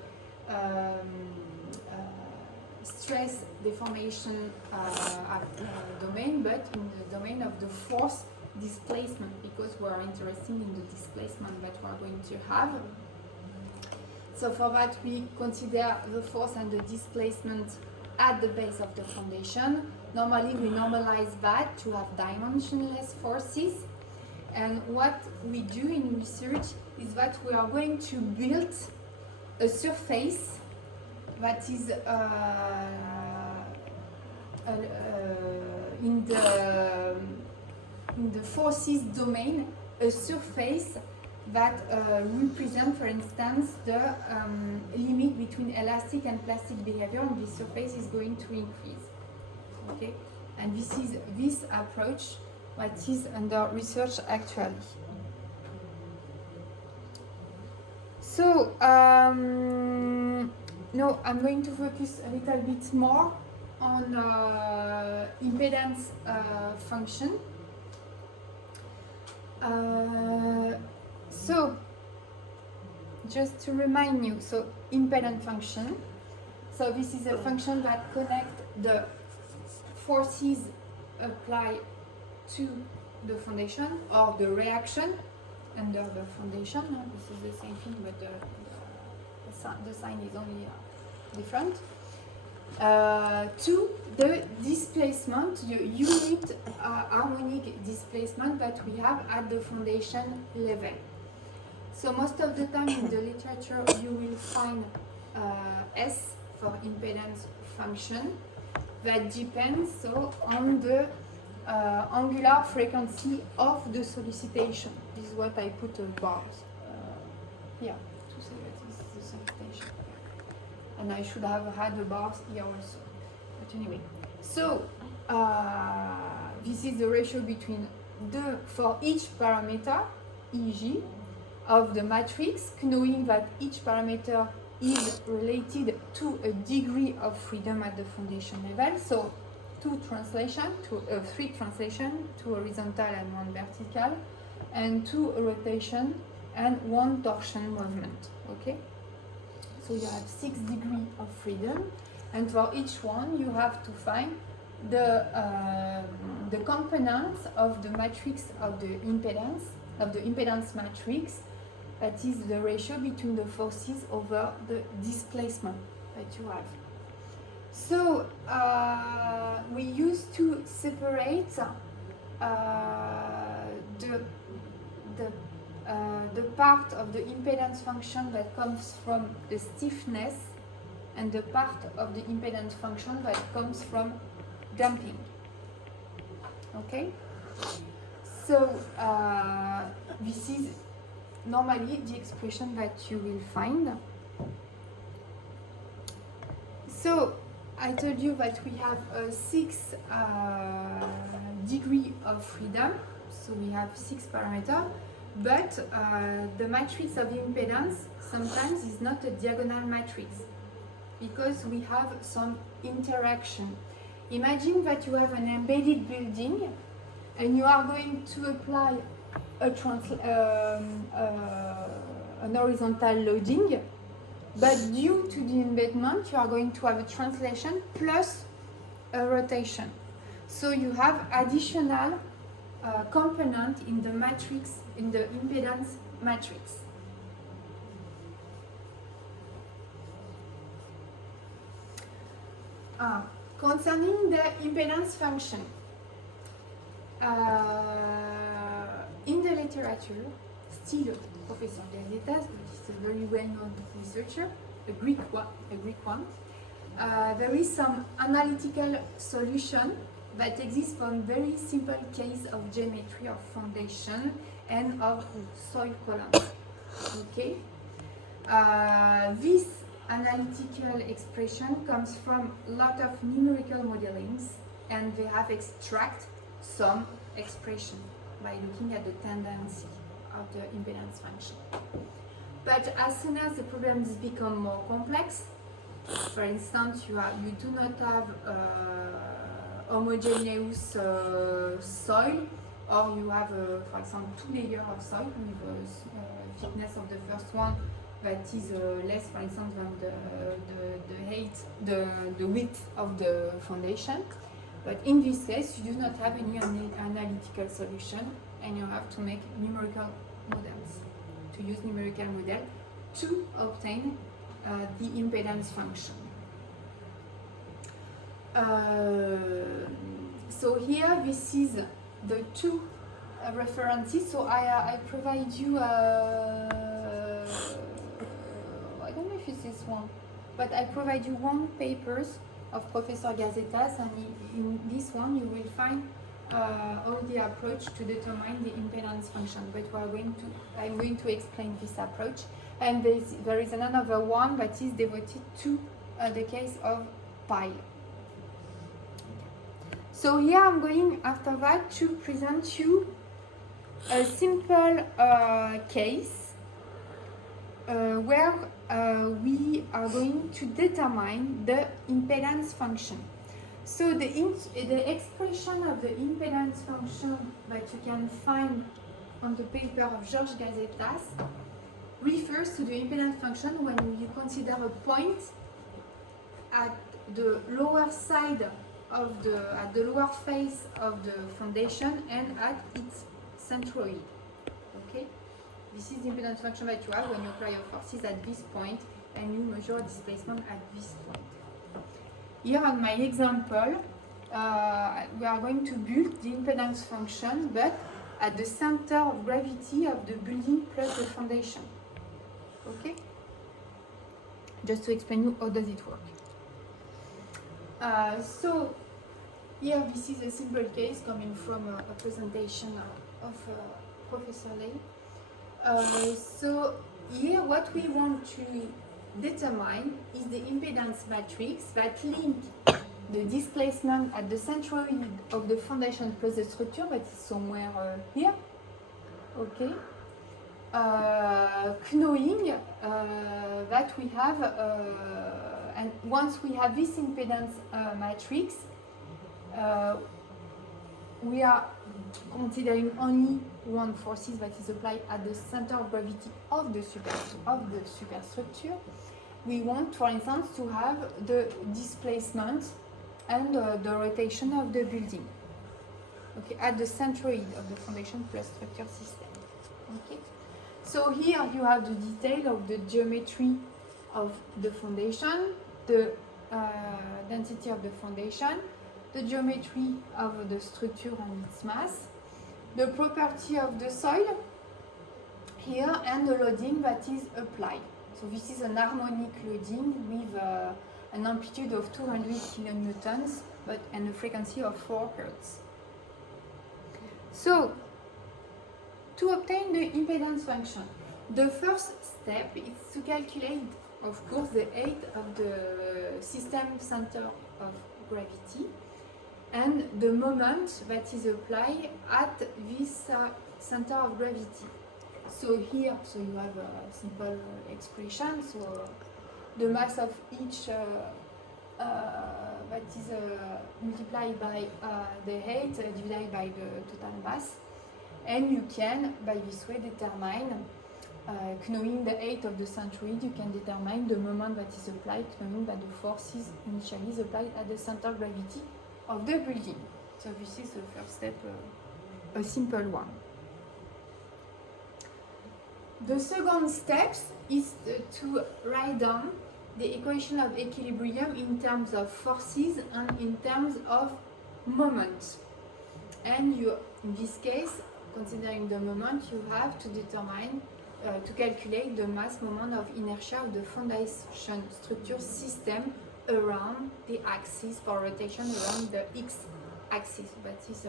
stress deformation domain, but in the domain of the force displacement, because we are interested in the displacement that we are going to have. So for that, we consider the force and the displacement at the base of the foundation. Normally, we normalize that to have dimensionless forces. And what we do in research is that we are going to build a surface that is in the forces domain, a surface that represent, for instance, the limit between elastic and plastic behavior, and this surface is going to increase. Okay, and this is this approach what is under research actually. So now I'm going to focus a little bit more on impedance function. So just to remind you, so impedance function. So this is a function that connects the forces applied to the foundation or the reaction under the foundation. This is the same thing, but the sign is only different. To the displacement, the unit harmonic displacement that we have at the foundation level. So most of the time in the literature you will find S for impedance function that depends on the angular frequency of the solicitation. This is what I put bars here to say that this is the solicitation. And I should have had the bars here also. But anyway, so this is the ratio between for each parameter, EG, of the matrix, knowing that each parameter is related to a degree of freedom at the foundation level. So three translation, two horizontal and one vertical, and two rotation and one torsion movement. Okay, so you have 6 degrees of freedom, and for each one you have to find the components of the matrix of the impedance matrix. That is the ratio between the forces over the displacement that you have. So we used to separate the part of the impedance function that comes from the stiffness and the part of the impedance function that comes from damping. Okay? So this is normally the expression that you will find. So I told you that we have 6 degrees of freedom, so we have 6 parameters, but the matrix of impedance sometimes is not a diagonal matrix because we have some interaction. Imagine that you have an embedded building and you are going to apply an horizontal loading, but due to the embedment you are going to have a translation plus a rotation. So you have additional component in the matrix, in the impedance matrix. Concerning the impedance function, in the literature, still Professor Gazietas, which is a very well-known researcher, a Greek one, there is some analytical solution that exists from very simple case of geometry of foundation and of soil columns. Okay, this analytical expression comes from a lot of numerical modelings, and they have extract some expression by looking at the tendency of the impedance function. But as soon as the problems become more complex, for instance, you do not have homogeneous soil, or you have, for example, 2 layers of soil with thickness of the first one that is less, for instance, than the width of the foundation. But in this case, you do not have any analytical solution, and you have to make numerical models, to use numerical model to obtain the impedance function. So here, this is the two references. So I provide you, I don't know if it's this one, but I provide you one papers of Professor Gazetas, and in this one you will find all the approach to determine the impedance function. But I'm going to explain this approach. And there is another one that is devoted to the case of pile. So here I'm going after that to present you a simple case where we are going to determine the impedance function. So the expression of the impedance function that you can find on the paper of Georges Gazetas refers to the impedance function when you consider a point at the lower side of at the lower face of the foundation and at its centroid. Okay, this is the impedance function that you have when you apply your forces at this point and you measure displacement at this point. Here on my example, we are going to build the impedance function, but at the center of gravity of the building plus the foundation. Okay? Just to explain you how does it work. So here this is a simple case coming from a presentation of Professor Ley. So here what we want to determine is the impedance matrix that link the displacement at the centroid of the foundation plus the structure that is somewhere here. Okay. Knowing that we have, and once we have this impedance matrix, we are considering only one forces that is applied at the center of gravity of the superstructure. We want, for instance, to have the displacement and the rotation of the building. Okay, at the centroid of the foundation plus structure system. Okay. So here you have the detail of the geometry of the foundation, the density of the foundation, the geometry of the structure and its mass, the property of the soil here, and the loading that is applied. So this is an harmonic loading with an amplitude of 200 kilonewtons and a frequency of 4 Hz. So, to obtain the impedance function, the first step is to calculate, of course, the height of the system center of gravity and the moment that is applied at this center of gravity. So here, you have a simple expression. So the mass of each that is multiplied by the height divided by the total mass, and you can, by this way, determine, knowing the height of the centroid, you can determine the moment that is applied, knowing that the forces initially is applied at the center of gravity of the building. So this is the first step, a simple one. The second step is to write down the equation of equilibrium in terms of forces and in terms of moment. And you, in this case, considering the moment, you have to determine, to calculate the mass moment of inertia of the foundation structure system around the axis for rotation around the x-axis, that is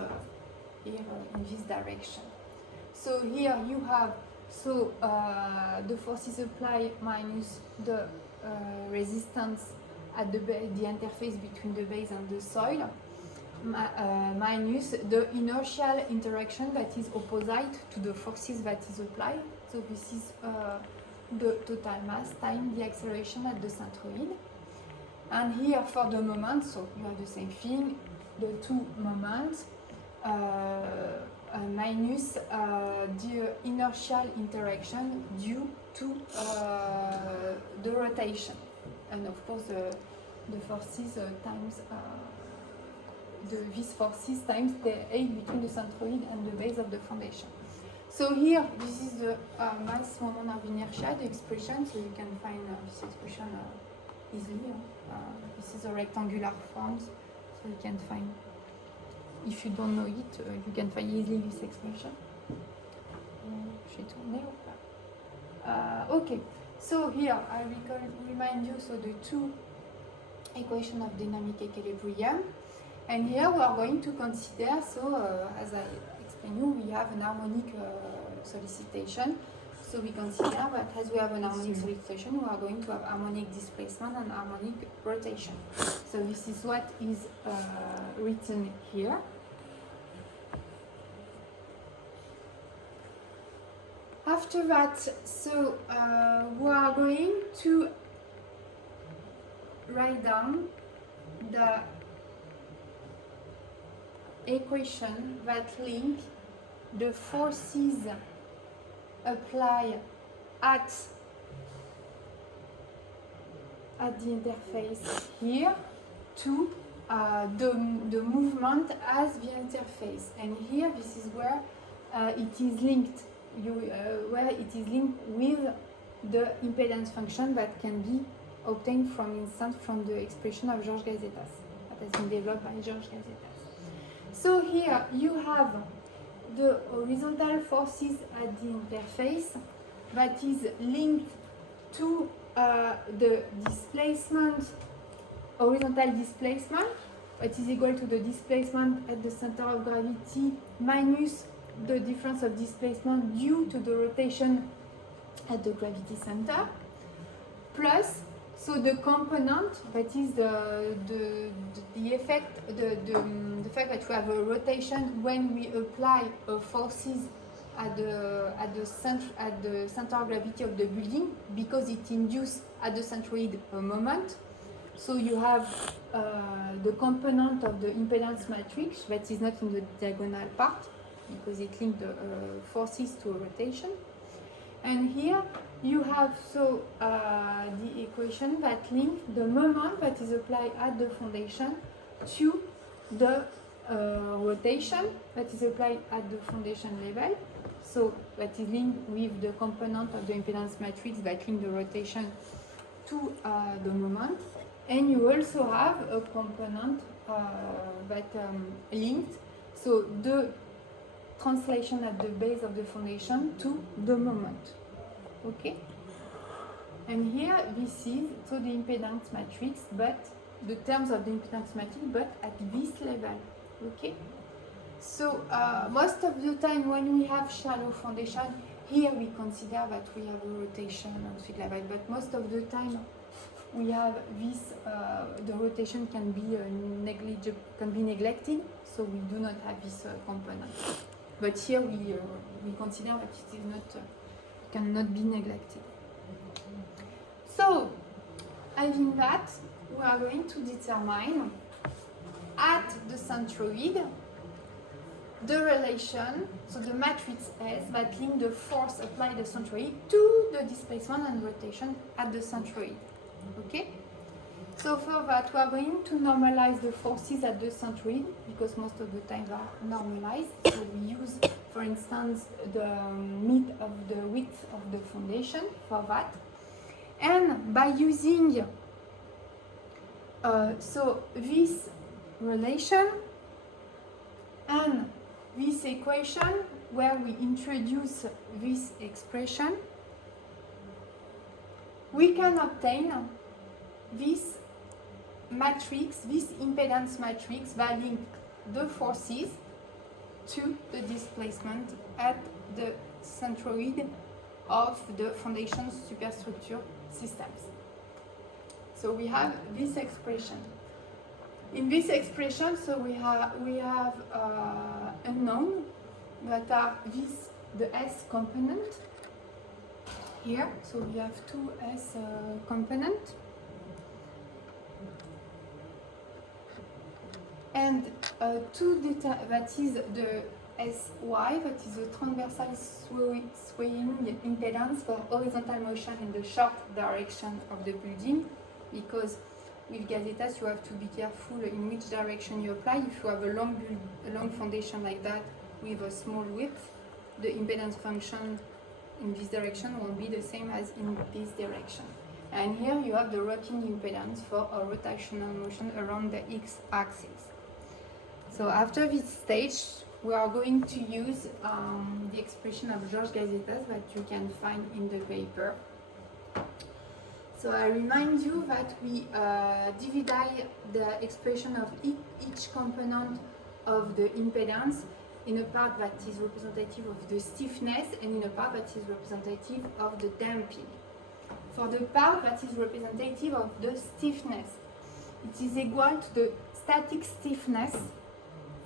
here in this direction. So here you have the forces applied minus the resistance at the interface between the base and the soil, minus the inertial interaction that is opposite to the forces that is applied. So this is the total mass times the acceleration at the centroid. And here for the moment, so you have the same thing, the two moments minus the inertial interaction due to the rotation. And of course the forces times these forces times the height between the centroid and the base of the foundation. So here, this is the mass moment of inertia, the expression, so you can find this expression easily. This is a rectangular form, so you can find, if you don't know it, you can find easily this expression. Okay, so here I remind you, so the two equations of dynamic equilibrium, and here we are going to consider, so as I explained you, we have an harmonic solicitation. So we consider that as we have an harmonic solicitation, we are going to have harmonic displacement and harmonic rotation. So this is what is written here. After that, so we are going to write down the equation that link the forces applied at the interface here to the movement as the interface, and here this is where it is linked. Where it is linked with the impedance function that can be obtained, from instance, from the expression of Georges Gazetas that has been developed by Georges Gazetas. So here you have the horizontal forces at the interface that is linked to the displacement, horizontal displacement, that is equal to the displacement at the center of gravity minus the difference of displacement due to the rotation at the gravity center, plus so the component, that is the effect, the fact that we have a rotation when we apply forces at the center of gravity of the building, because it induces at the centroid a moment. So you have the component of the impedance matrix that is not in the diagonal part, because it links the forces to a rotation. And here you have so the equation that links the moment that is applied at the foundation to the rotation that is applied at the foundation level. So that is linked with the component of the impedance matrix that link the rotation to the moment. And you also have a component that linked, so the translation at the base of the foundation to the moment. Okay? And here this is so the impedance matrix, but the terms of the impedance matrix, but at this level. Okay? So most of the time when we have shallow foundation, here we consider that we have a rotation on street level, but most of the time we have this, the rotation can be neglected, so we do not have this component. But here we consider that it is not, cannot be neglected. So, having that, we are going to determine at the centroid the relation, so the matrix S that link the force applied at the centroid to the displacement and rotation at the centroid. Okay? So for that, we are going to normalize the forces at the centroid, because most of the time they are normalized. So we use, for instance, the width of the foundation for that. And by using so this relation and this equation, where we introduce this expression, we can obtain this matrix, this impedance matrix, by linking the forces to the displacement at the centroid of the foundation superstructure systems. So we have this expression. In this expression, so we have unknown that are the S component, here. So we have two S components. And two data, that is the SY, that is the transversal swaying impedance for horizontal motion in the short direction of the building, because with gazetas you have to be careful in which direction you apply. If you have a long foundation like that with a small width, the impedance function in this direction won't be the same as in this direction. And here you have the rocking impedance for a rotational motion around the x-axis. So after this stage, we are going to use the expression of Georges Gazetas that you can find in the paper. So I remind you that we divide the expression of each component of the impedance in a part that is representative of the stiffness and in a part that is representative of the damping. For the part that is representative of the stiffness, it is equal to the static stiffness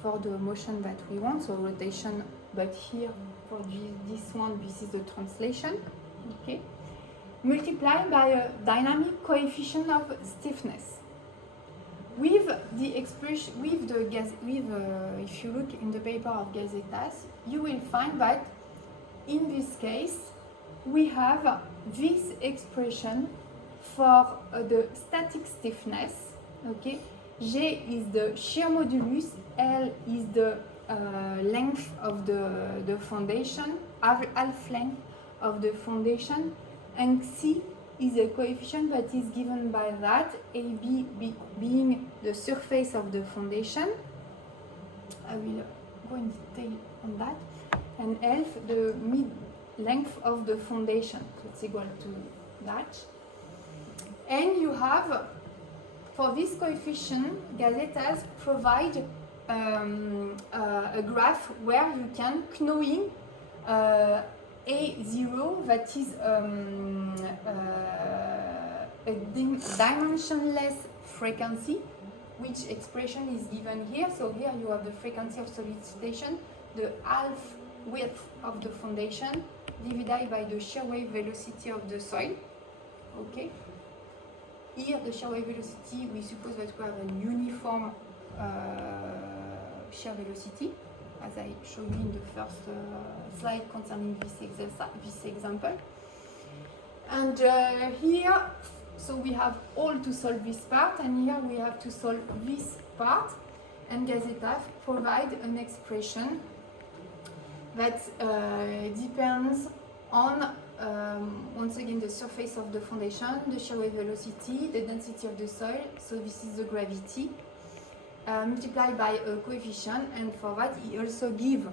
for the motion that we want, so rotation, but here for this one, this is the translation, okay? Multiplied by a dynamic coefficient of stiffness. With the expression, if you look in the paper of Gazetas, you will find that in this case we have this expression for the static stiffness, okay? G is the shear modulus, L is the length of the foundation, half length of the foundation, and C is a coefficient that is given by that, AB being the surface of the foundation. I will go in detail on that. And L, the mid length of the foundation, so it's equal to that. And you have, for this coefficient, Gazetas provide a graph where you can knowing A0, that is a dimensionless frequency, which expression is given here. So here you have the frequency of solicitation, the half width of the foundation divided by the shear wave velocity of the soil. Okay. Here the shear wave velocity, we suppose that we have a uniform shear velocity, as I showed you in the first slide concerning this example. And here, so we have all to solve this part, and here we have to solve this part, and Gazetas provide an expression that depends on, once again, the surface of the foundation, the shear wave velocity, the density of the soil, so this is the gravity, multiplied by a coefficient, and for that he also gives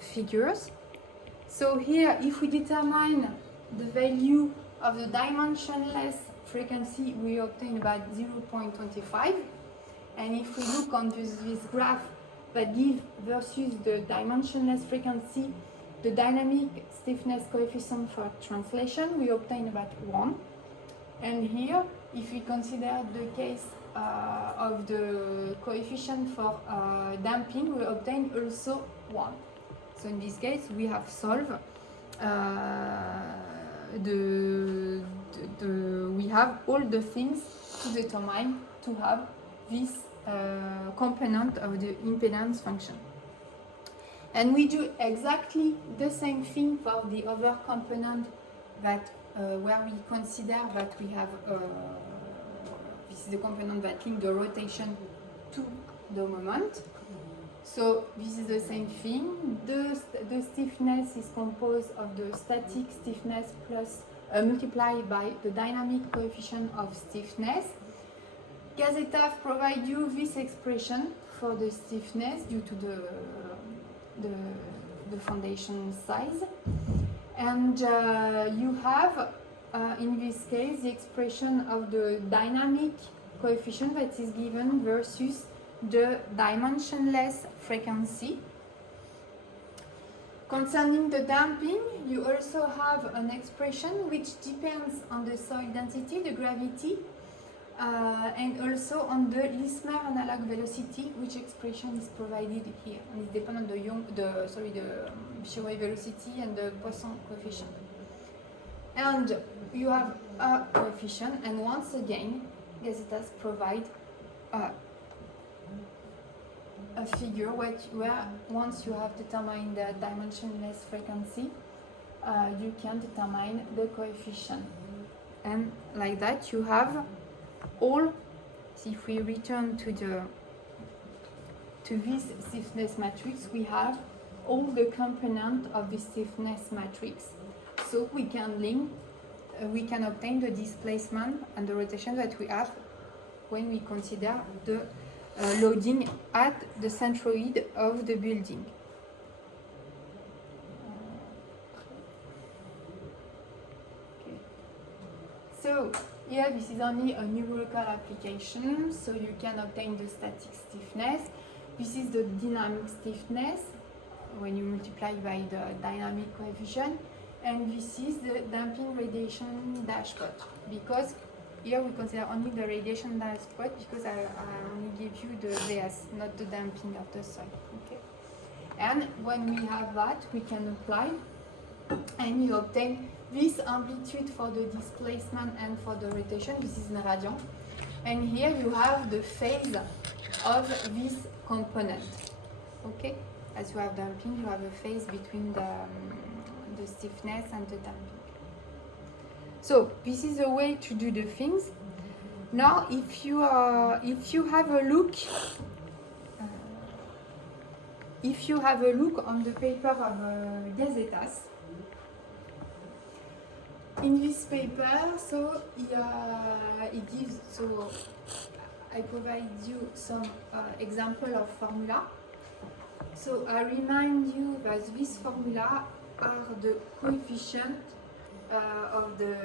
figures. So here, if we determine the value of the dimensionless frequency, we obtain about 0.25. And if we look on this graph that gives versus the dimensionless frequency, the dynamic stiffness coefficient for translation, we obtain about 1. And here, if we consider the case of the coefficient for damping, we obtain also 1. So in this case, we have solved we have all the things to determine to have this component of the impedance function. And we do exactly the same thing for the other component that where we consider that we have this is the component that links the rotation to the moment. So this is the same thing. The stiffness is composed of the static stiffness plus multiplied by the dynamic coefficient of stiffness. Gazetas provide you this expression for the stiffness due to the foundation size. And you have, in this case, the expression of the dynamic coefficient that is given versus the dimensionless frequency. Concerning the damping, you also have an expression which depends on the soil density, the gravity, and also on the Lismer analog velocity, which expression is provided here. And it depends on the shear wave velocity and the Poisson coefficient. And you have a coefficient, and once again, Gazetas provide a figure where once you have determined the dimensionless frequency, you can determine the coefficient. And like that, you have all. So if we return to this stiffness matrix, we have all the components of the stiffness matrix. So we can link, we can obtain the displacement and the rotation that we have when we consider the loading at the centroid of the building. Okay. So here this is only a numerical application, so you can obtain the static stiffness. This is the dynamic stiffness when you multiply by the dynamic coefficient, and this is the damping radiation dashpot, because here we consider only the radiation dashpot because I only give you the VS, not the damping of the soil. Okay. And when we have that, we can apply, and you obtain this amplitude for the displacement and for the rotation. This is in radian. And here you have the phase of this component. Okay? As you have damping, you have a phase between the stiffness and the damping. So this is a way to do the things. Now, if you have a look, on the paper of Gazetas, in this paper, so it gives. So I provide you some example of formula. So I remind you that this formula are the coefficient of the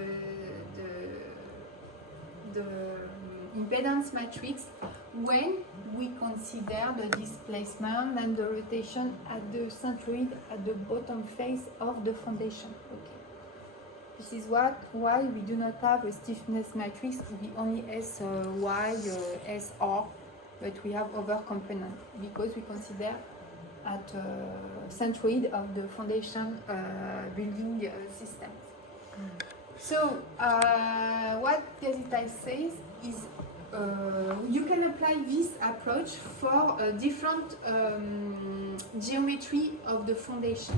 impedance matrix when we consider the displacement and the rotation at the centroid at the bottom face of the foundation. Okay. This is why we do not have a stiffness matrix. We only SY, SR, but we have other components because we consider at centroid of the foundation building system. So what Gazetas says is you can apply this approach for different geometry of the foundation.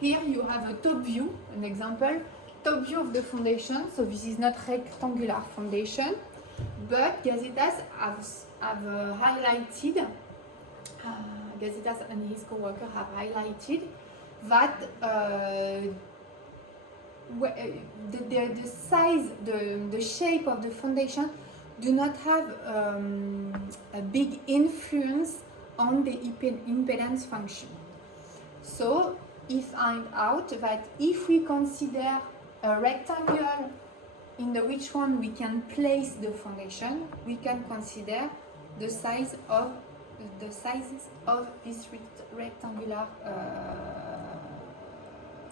Here you have a top view, an example, top view of the foundation. So this is not rectangular foundation, but Gazetas have highlighted, Gazetas and his co-worker have highlighted that the size, the shape of the foundation do not have a big influence on the impedance function. So he found out that if we consider a rectangle in which one we can place the foundation, we can consider the sizes of this rectangular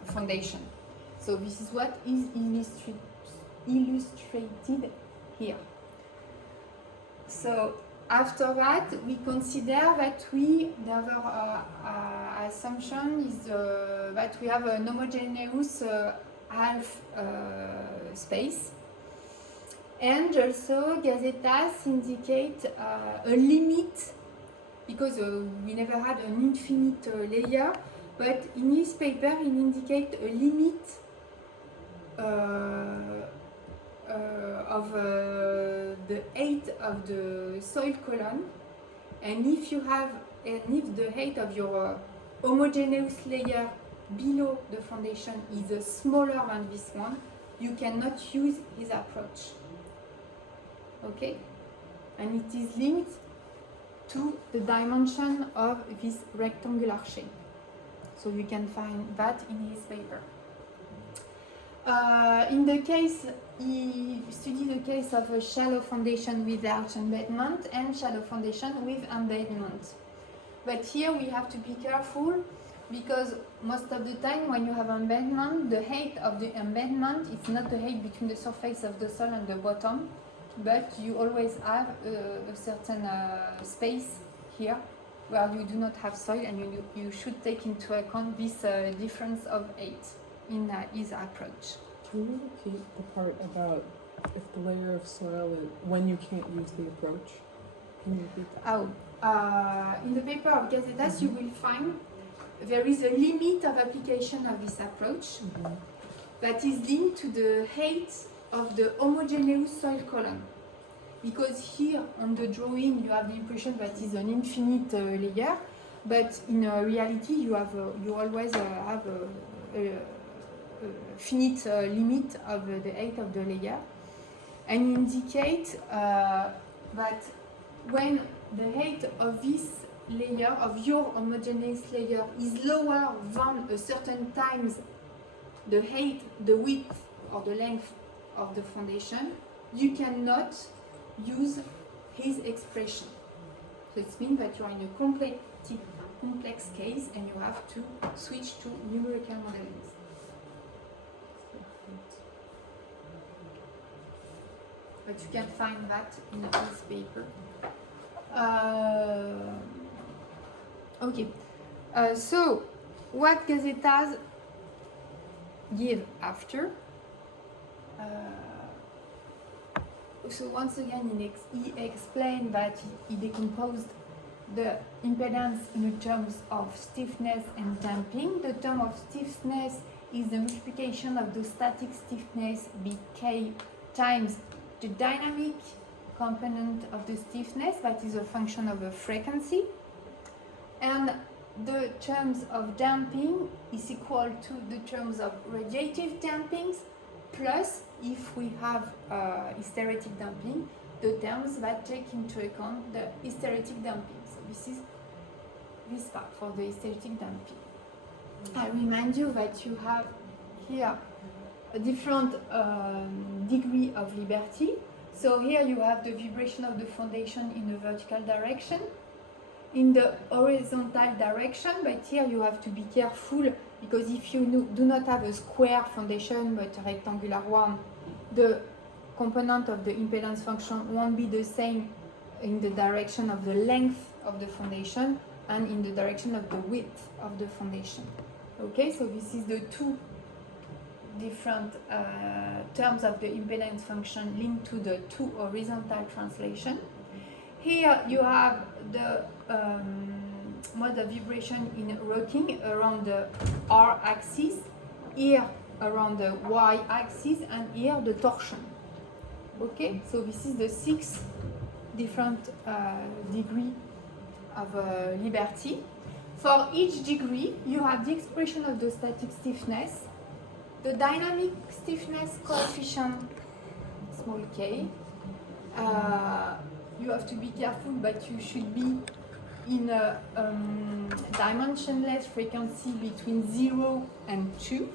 foundation. So this is what is illustrated here. So after that, we consider that the other assumption is that we have a homogeneous half space. And also Gazetas indicate a limit, because we never had an infinite layer, but in his paper he indicates a limit of the height of the soil column, and if the height of your homogeneous layer below the foundation is smaller than this one, you cannot use his approach. Okay, and it is linked to the dimension of this rectangular shape. So you can find that in his paper. In the case, he studied the case of a shallow foundation without embedment and shallow foundation with embedment. But here we have to be careful, because most of the time when you have embedment, the height of the embedment is not the height between the surface of the soil and the bottom, but you always have a certain space here where you do not have soil, and you should take into account this difference of height in his approach. Can you repeat the part about if the layer of soil is when you can't use the approach? Can you repeat that? Oh, in the paper of Gazetas, you will find there is a limit of application of this approach that is linked to the height of the homogeneous soil column. Because here on the drawing you have the impression that it's an infinite layer, but in reality you always have a finite limit of the height of the layer, and indicate that when the height of this layer, of your homogeneous layer, is lower than a certain times the height, the width or the length of the foundation, you cannot use his expression. So it means that you are in a complex case and you have to switch to numerical modeling. But you can find that in this paper. Okay, so what Gazetas give after? So once again, he explained that he decomposed the impedance in terms of stiffness and damping. The term of stiffness is the multiplication of the static stiffness Bk times the dynamic component of the stiffness, that is a function of the frequency. And the terms of damping is equal to the terms of radiative dampings plus, if we have hysteretic damping, the terms that take into account the hysteretic damping. So this is this part for the hysteretic damping. I remind you that you have here a different degree of liberty. So here you have the vibration of the foundation in the vertical direction, in the horizontal direction, but here you have to be careful because if you do not have a square foundation but a rectangular one, the component of the impedance function won't be the same in the direction of the length of the foundation and in the direction of the width of the foundation. Okay, so this is the two different terms of the impedance function linked to the two horizontal translation. Here you have the mode of vibration in rocking around the R axis, here around the Y axis, and here the torsion. Okay, so this is the 6 different degree of liberty. For each degree, you have the expression of the static stiffness, the dynamic stiffness coefficient, small k. You have to be careful, but you should be in a dimensionless frequency between 0 and 2.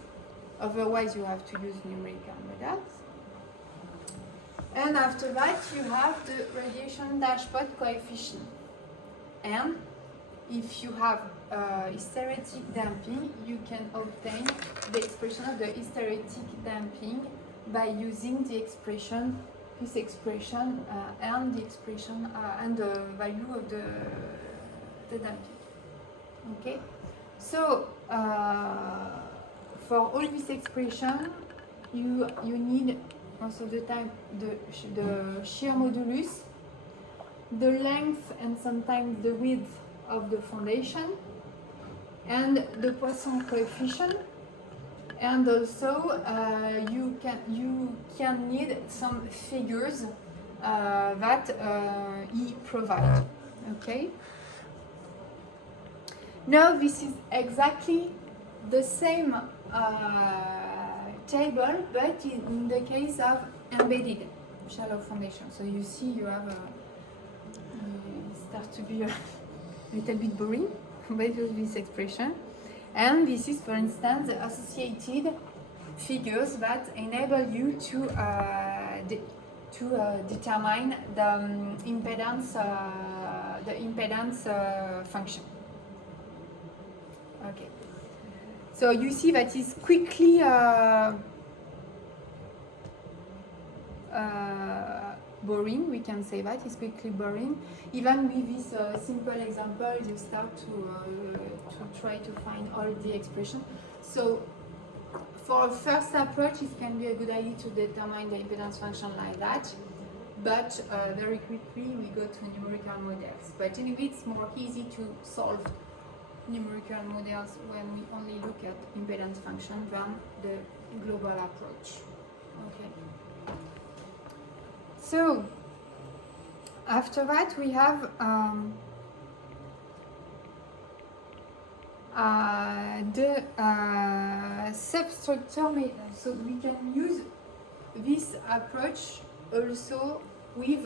Otherwise, you have to use numerical models. And after that, you have the radiation dashpot coefficient. And if you have hysteretic damping, you can obtain the expression of the hysteretic damping by using the expression, this expression, and the expression and the value of the damping. Okay, so for all this expression, you need most of the time the shear modulus, the length and sometimes the width of the foundation, and the Poisson coefficient, and also you can need some figures that he provides. Okay. Now this is exactly the same table, but in the case of embedded shallow foundation. So you see, you have it starts to be a little bit boring by this expression, and this is, for instance, the associated figures that enable you to determine the impedance function. Okay. So you see that is quickly boring. We can say that is quickly boring. Even with this simple example, you start to try to find all the expression. So for a first approach, it can be a good idea to determine the impedance function like that. But very quickly we go to numerical models. But anyway, it's more easy to solve numerical models when we only look at impedance function than the global approach. Okay. So after that we have the substructure method. So we can use this approach also with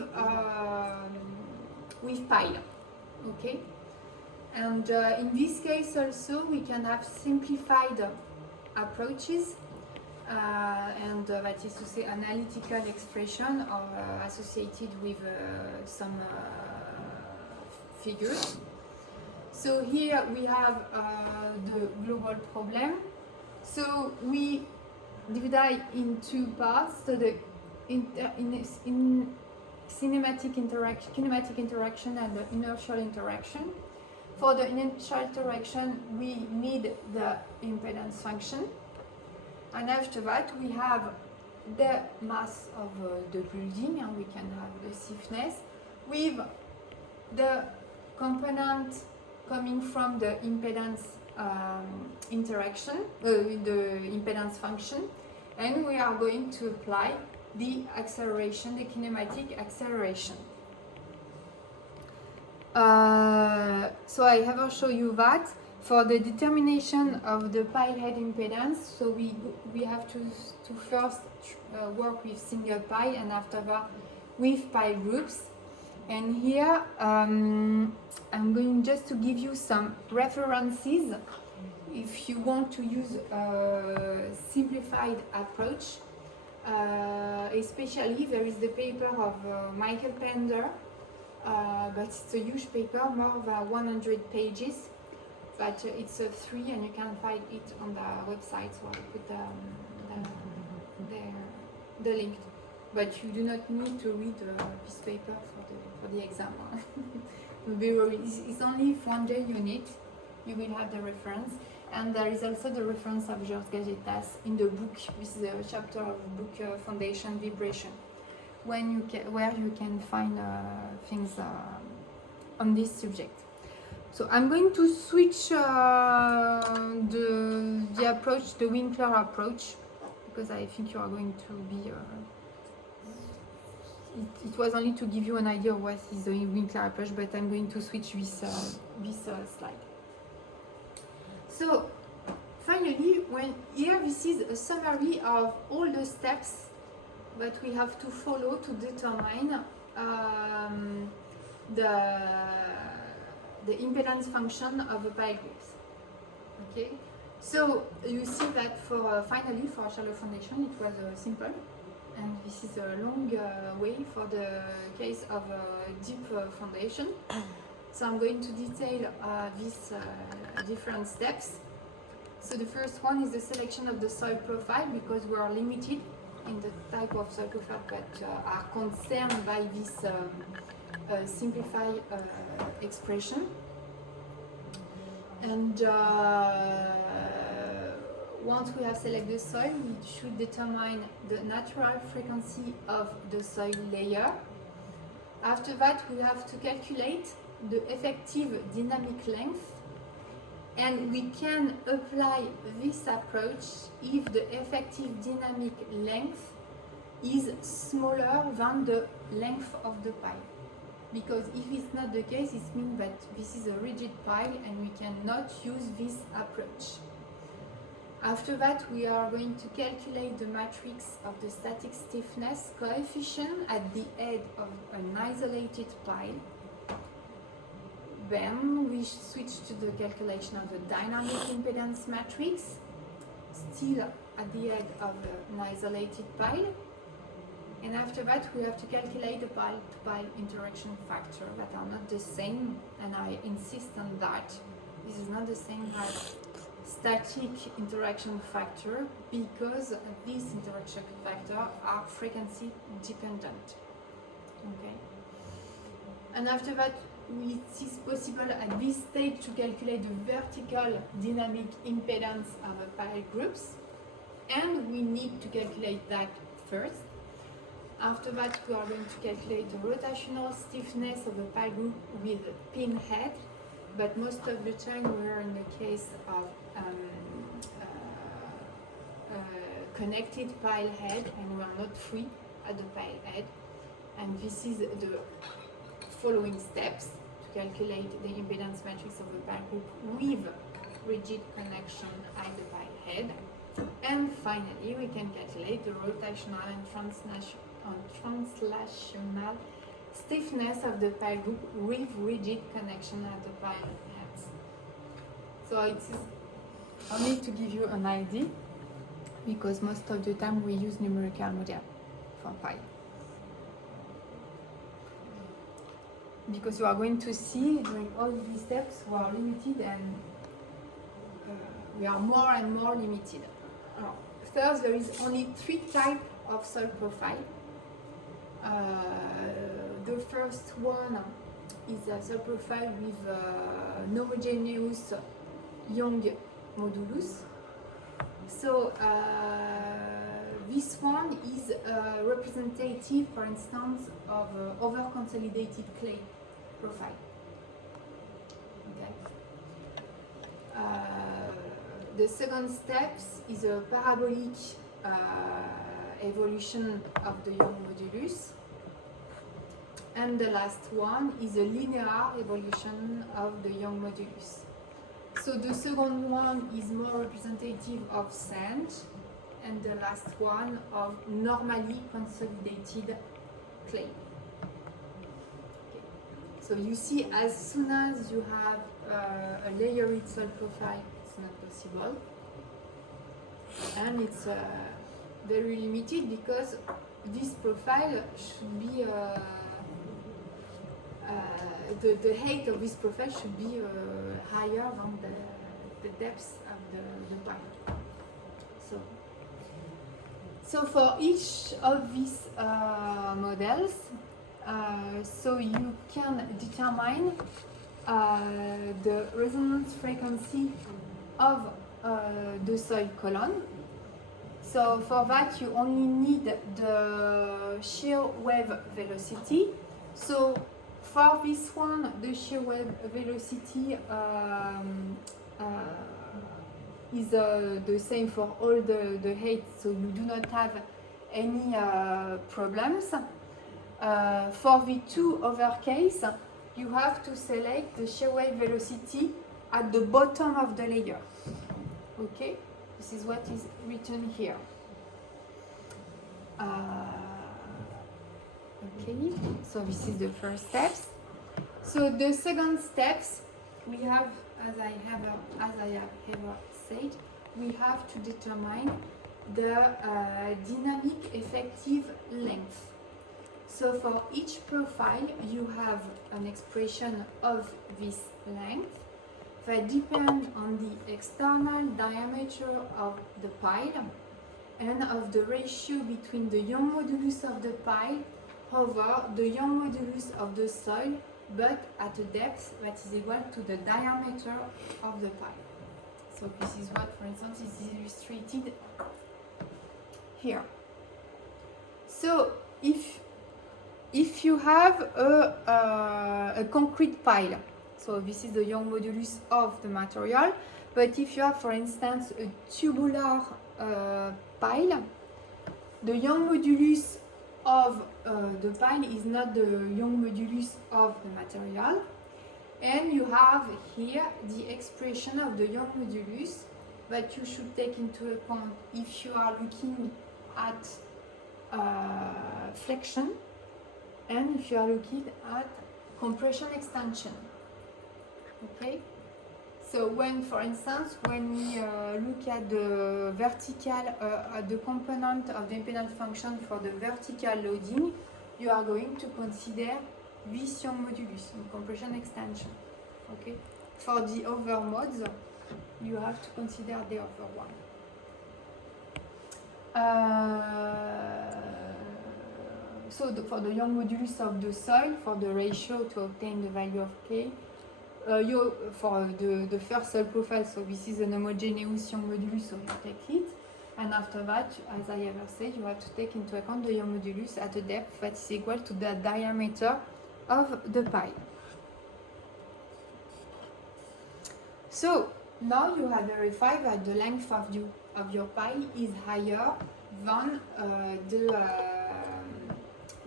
pile. Okay. And in this case also we can have simplified approaches, and that is to say analytical expression or associated with some figures. So here we have the global problem. So we divide in two parts. So the kinematic interaction and the inertial interaction. For the inertial interaction, we need the impedance function. And after that, we have the mass of the building, and we can have the stiffness with the component coming from the impedance interaction, the impedance function, and we are going to apply the acceleration, the kinematic acceleration. So I have shown you that for the determination of the pile head impedance. So we have to first work with single pile, and after that with pile groups. And here I'm going just to give you some references if you want to use a simplified approach. Especially there is the paper of Michael Pender, but it's a huge paper, more than 100 pages, but it's free and you can find it on the website, so I'll put the link. But you do not need to read this paper for the exam. It's only if one day you need, you will have the reference. And there is also the reference of Georges Gagetas in the book. This is a chapter of the book Foundation Vibration, where you can find things on this subject. So I'm going to switch the approach, the Winkler approach, because I think you are going to be. It was only to give you an idea of what is the Winkler approach, but I'm going to switch this slide. So finally, this is a summary of all the steps that we have to follow to determine the impedance function of a pile groups. Okay, so you see that finally for shallow foundation it was simple, and this is a long way for the case of deep foundation. So I'm going to detail these different steps. So the first one is the selection of the soil profile, because we are limited in the type of soil profile that are concerned by this simplified expression. And once we have selected the soil, we should determine the natural frequency of the soil layer. After that, we have to calculate the effective dynamic length, and we can apply this approach if the effective dynamic length is smaller than the length of the pile. Because if it's not the case, it means that this is a rigid pile and we cannot use this approach. After that, we are going to calculate the matrix of the static stiffness coefficient at the head of an isolated pile. Then we switch to the calculation of the dynamic impedance matrix, still at the head of an isolated pile. And after that, we have to calculate the pile-to-pile interaction factor that are not the same, and I insist on that. This is not the same as static interaction factor, because these interaction factors are frequency dependent. Okay. And after that, it is possible at this stage to calculate the vertical dynamic impedance of a pile groups. and we need to calculate that first. After that, we are going to calculate the rotational stiffness of a pile group with a pin head, but most of the time we are in the case of connected pile head, and we are not free at the pile head. And this is the following steps to calculate the impedance matrix of a pile group with rigid connection at the pile head. And finally, we can calculate the rotational and translational stiffness of the pile group with rigid connection at the pile heads. So it is only to give you an idea, because most of the time we use numerical model for pile. Because you are going to see during all these steps we are limited, and we are more and more limited. First, there is only 3 types of soil profile. The first one is a soil profile with homogeneous Young modulus. So this one is representative, for instance, of over-consolidated clay profile. Okay. The second step is a parabolic evolution of the Young modulus. And the last one is a linear evolution of the Young modulus. So the second one is more representative of sand, and the last one of normally consolidated clay. Okay. So you see, as soon as you have a layered soil profile, it's not possible, and it's very limited because this profile should be the height of this profile should be higher than the depth of the pile. So for each of these models, so you can determine the resonance frequency of the soil column. So for that you only need the shear wave velocity. So for this one, the shear wave velocity is the same for all the heights, so you do not have any problems. For the 2 other case, you have to select the shear wave velocity at the bottom of the layer. Okay, this is what is written here. Okay, so this is the first steps. So the second steps, we have, as I have ever said, we have to determine the dynamic effective length. So for each profile, you have an expression of this length that depends on the external diameter of the pile and of the ratio between the Young modulus of the pile over the Young modulus of the soil, but at a depth that is equal to the diameter of the pile. So this is what, for instance, is illustrated here. So if you have a concrete pile, so this is the Young modulus of the material, but if you have, for instance, a tubular pile, the Young modulus of the pile is not the Young modulus of the material, and you have here the expression of the Young modulus that you should take into account if you are looking at flexion and if you are looking at compression extension. Okay, so when, for instance, when we look at the vertical, at the component of the impedance function for the vertical loading, you are going to consider this Young modulus in compression extension. Okay, for the other modes, you have to consider the other one. So for the Young modulus of the soil, for the ratio to obtain the value of K, for the first soil profile, so this is an homogeneous Young modulus, so you take it. And after that, as I ever said, you have to take into account the Young modulus at a depth that is equal to the diameter of the pile. So now you have verified that the length of your pile is higher than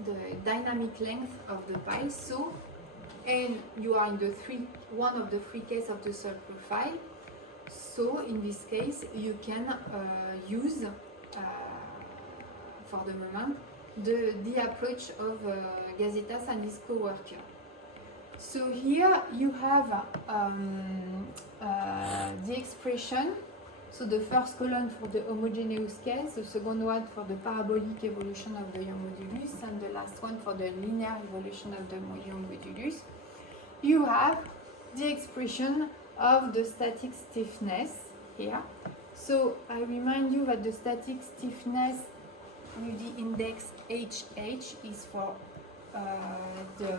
the dynamic length of the pile. So, and you are in one of the three cases of the subprofile. So in this case, you can use, for the moment, the approach of Gazetas and his co-worker. So here you have the expression. So the first column for the homogeneous case, the second one for the parabolic evolution of the Young modulus, and the last one for the linear evolution of the Young modulus. You have the expression of the static stiffness here. So I remind you that the static stiffness with the index HH is for the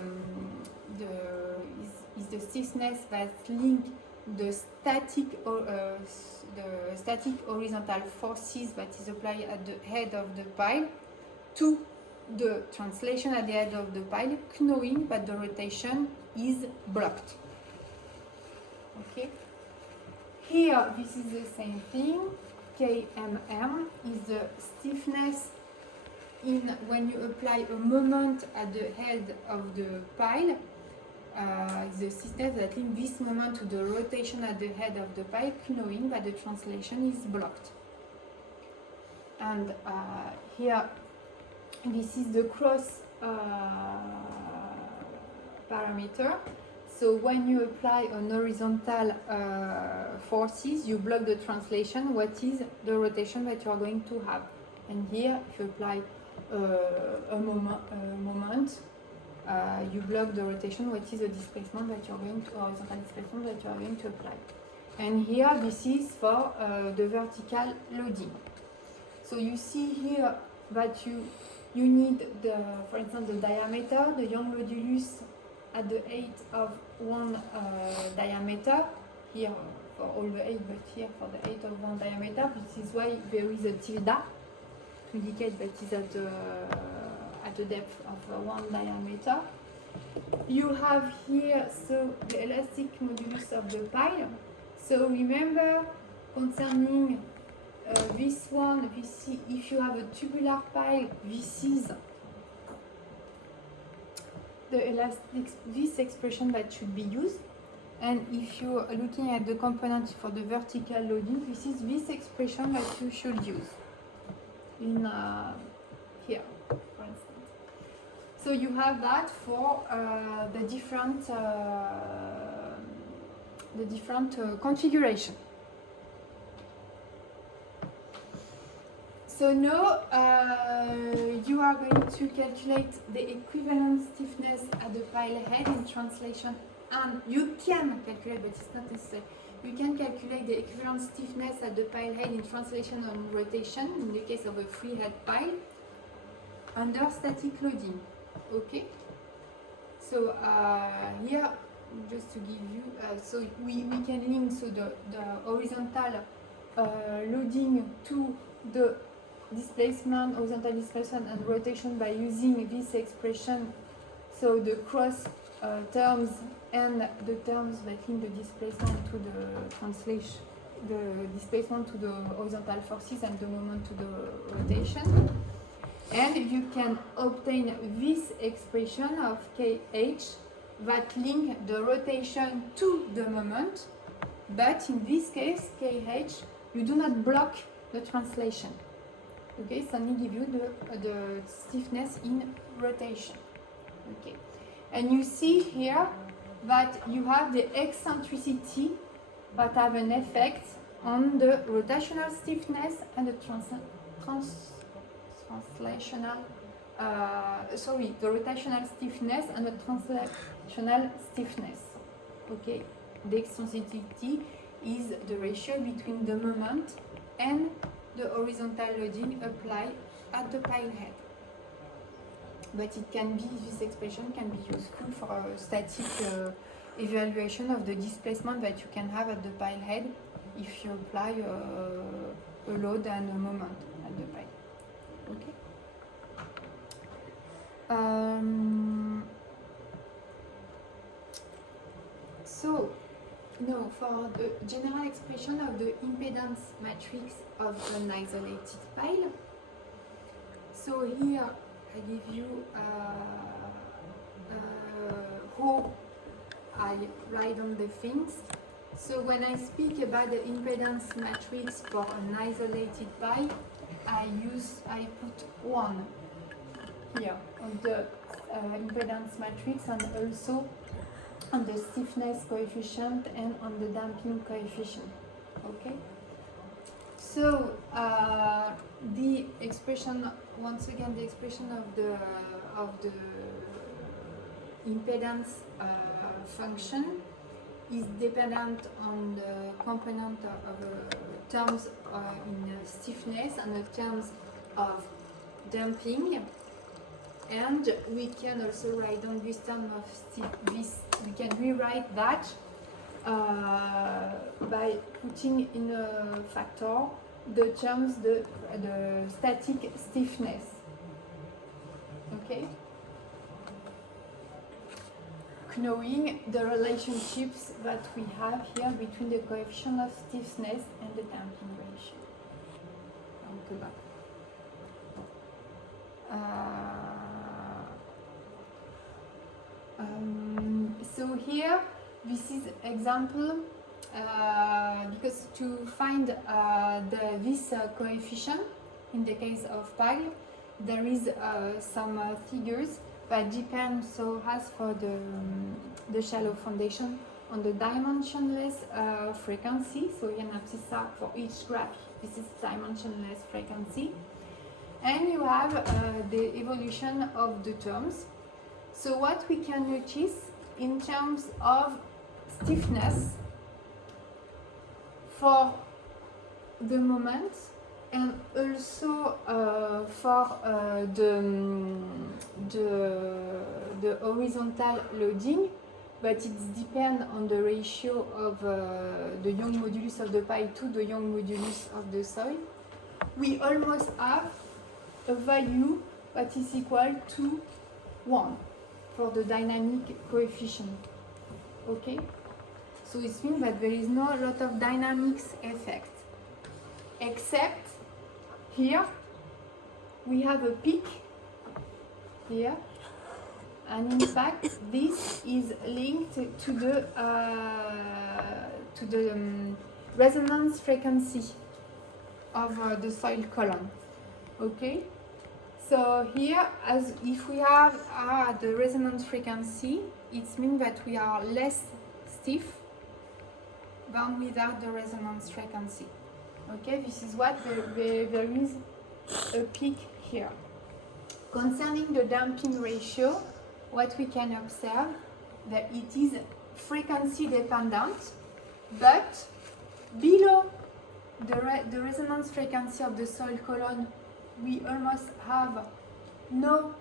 stiffness that link the static horizontal forces that is applied at the head of the pile to the translation at the head of the pile, knowing that the rotation is blocked. Okay. Here, this is the same thing. KMM is the stiffness when you apply a moment at the head of the pile. The stiffness that links this moment to the rotation at the head of the pile, knowing that the translation is blocked. And here, this is the cross parameter. So when you apply an horizontal forces, you block the translation, what is the rotation that you are going to have. And here, if you apply a moment, you block the rotation, what is the displacement that you are going to, horizontal displacement that you are going to apply. And here, this is for the vertical loading. So you see here that you need, for instance, the diameter, the Young modulus at the height of one diameter, here for all the height, but here for the height of one diameter. This is why there is a tilde to indicate that it is at the depth of one diameter. You have here the elastic modulus of the pile. So remember, concerning this one, if you have a tubular pile, this is this expression that should be used. And if you are looking at the components for the vertical loading, this is this expression that you should use in here, for instance. So you have that for the different configuration. So now you are going to calculate the equivalent stiffness at the pile head in translation, and you can calculate, but it's not necessary. You can calculate the equivalent stiffness at the pile head in translation and rotation in the case of a free head pile under static loading. Okay. So here, just to give you, so we can link the horizontal loading to the displacement, horizontal displacement and rotation by using this expression. So the cross terms and the terms that link the displacement to the translation, the displacement to the horizontal forces and the moment to the rotation. And you can obtain this expression of KH that link the rotation to the moment, but in this case, KH, you do not block the translation. Okay, it's only give you the stiffness in rotation. Okay, and you see here that you have the eccentricity that have an effect on the rotational stiffness and the the rotational stiffness and the translational stiffness. Okay, the eccentricity is the ratio between the moment and the horizontal loading applied at the pile head. But it can be, this expression can be useful for a static evaluation of the displacement that you can have at the pile head if you apply a load and a moment at the pile. Okay. So, no, for the general expression of the impedance matrix of an isolated pile. So here I give you how I write on the things. So when I speak about the impedance matrix for an isolated pile, I put 1 here on the impedance matrix and also on the stiffness coefficient and on the damping coefficient. Okay. So the expression, once again, the expression of the impedance function is dependent on the component of terms in stiffness and the terms of damping. And we can also write down this term of we can rewrite that by putting in a factor the terms, the static stiffness. Okay? Knowing the relationships that we have here between the coefficient of stiffness and the damping ratio. I'll go back. So here, this is example because to find this coefficient in the case of pile, there is some figures that depend. So as for the shallow foundation on the dimensionless frequency, so you have this for each graph. This is dimensionless frequency, and you have the evolution of the terms. So what we can notice in terms of stiffness for the moment and also for the horizontal loading, but it depends on the ratio of the Young modulus of the pile to the Young modulus of the soil. We almost have a value that is equal to 1 for the dynamic coefficient. Okay? So it means that there is no lot of dynamics effect. Except here we have a peak here, and in fact this is linked to the resonance frequency of the soil column. Okay? So here, as if we have the resonance frequency, it means that we are less stiff than without the resonance frequency. Okay, this is what there is a peak here. Concerning the damping ratio, what we can observe that it is frequency dependent, but below the resonance frequency of the soil column, we almost have no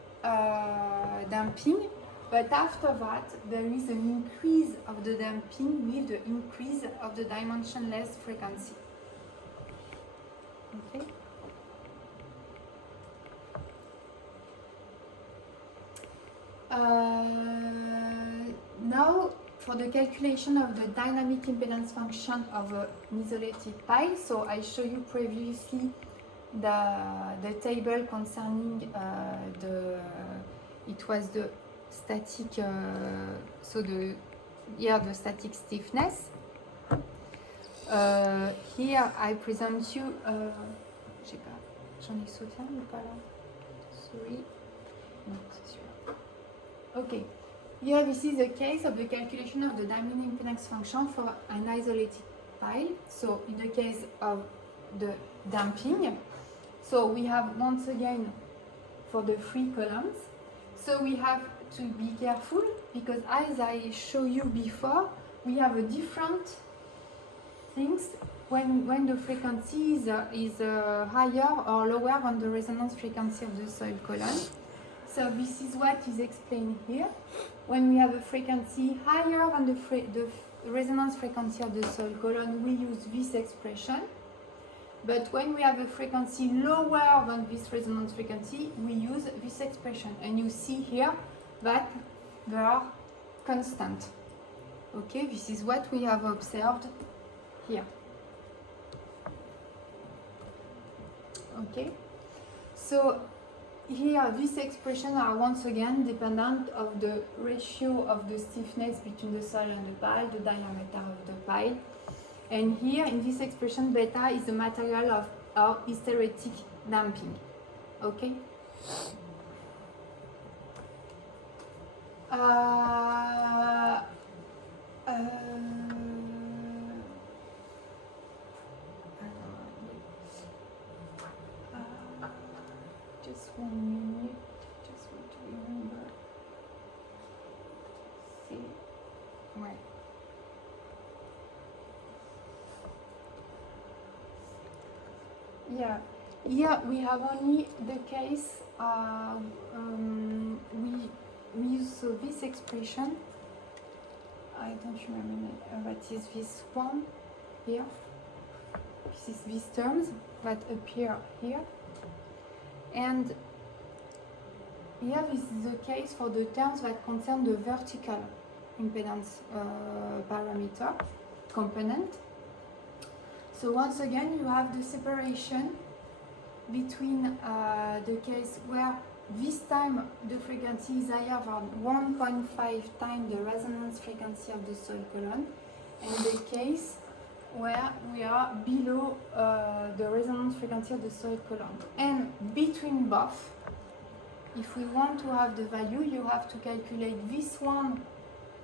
damping, but after that there is an increase of the damping with the increase of the dimensionless frequency. Okay. Now for the calculation of the dynamic impedance function of an isolated pile, so I showed you previously the table concerning it was the static the static stiffness. Here I present you je sais pas, j'en ai sauté un ou pas là? Sorry. Non, c'est celui-là. Okay. Here this is a case of the calculation of the dynamic impedance function for an isolated pile. So in the case of the damping, so we have once again for the 3 columns. So we have to be careful because as I showed you before, we have a different things when the frequency is higher or lower than the resonance frequency of the soil column. So this is what is explained here. When we have a frequency higher than the resonance frequency of the soil column, we use this expression. But when we have a frequency lower than this resonance frequency, we use this expression. And you see here that they are constant. Okay, this is what we have observed here. Okay, so here these expressions are once again dependent of the ratio of the stiffness between the soil and the pile, the diameter of the pile. And here in this expression, beta is the material of our hysteretic damping. Okay? Just 1 minute. Just want to remember. See. Right. Yeah, here we have only the case, we use this expression, I don't remember, but is this one here, this is these terms that appear here, and here this is the case for the terms that concern the vertical impedance parameter component. So once again, you have the separation between the case where this time the frequency is higher than 1.5 times the resonance frequency of the soil column, and the case where we are below the resonance frequency of the soil column. And between both, if we want to have the value, you have to calculate this one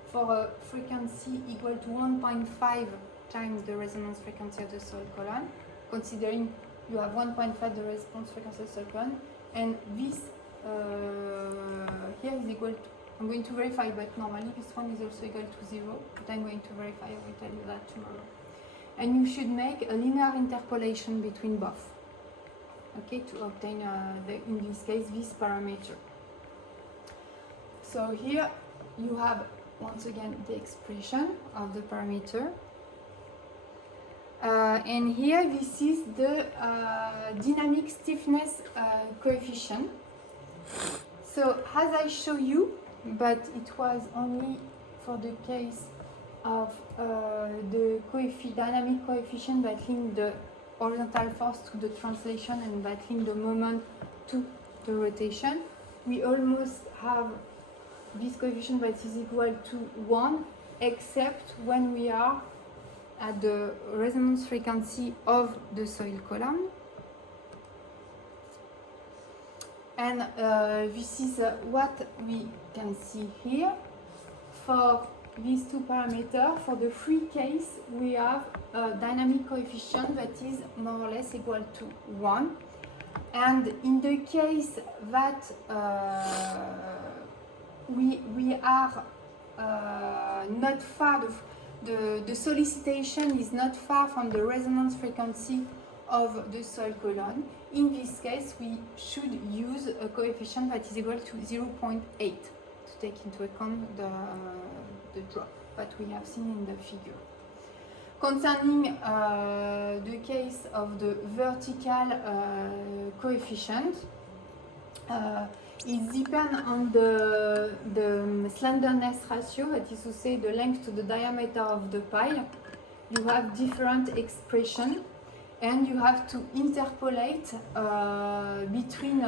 for a frequency equal to 1.5 times the resonance frequency of the soil column, considering you have 1.5 the response frequency of the soil column, and this here is equal to, I'm going to verify, but normally this one is also equal to 0, but I'm going to verify, I will tell you that tomorrow. And you should make a linear interpolation between both, okay, to obtain, in this case, this parameter. So here you have, once again, the expression of the parameter. And here this is the dynamic stiffness coefficient. So as I show you, but it was only for the case of the dynamic coefficient that link the horizontal force to the translation and that link the moment to the rotation. We almost have this coefficient that is equal to 1, except when we are at the resonance frequency of the soil column. And this is what we can see here. For these two parameters, for the free case, we have a dynamic coefficient that is more or less equal to 1. And in the case that we are not far, the solicitation is not far from the resonance frequency of the soil column. In this case, we should use a coefficient that is equal to 0.8 to take into account the drop that we have seen in the figure. Concerning the case of the vertical coefficient, it depends on the slenderness ratio, that is to say the length to the diameter of the pile. You have different expressions, and you have to interpolate between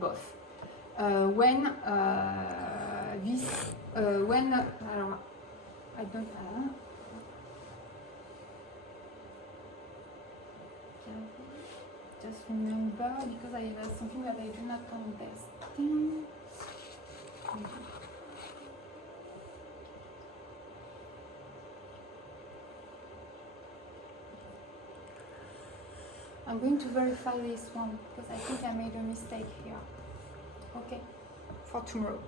both. When I don't just remember, because I have something that I do not understand. I'm going to verify this one because I think I made a mistake here. Okay, for tomorrow.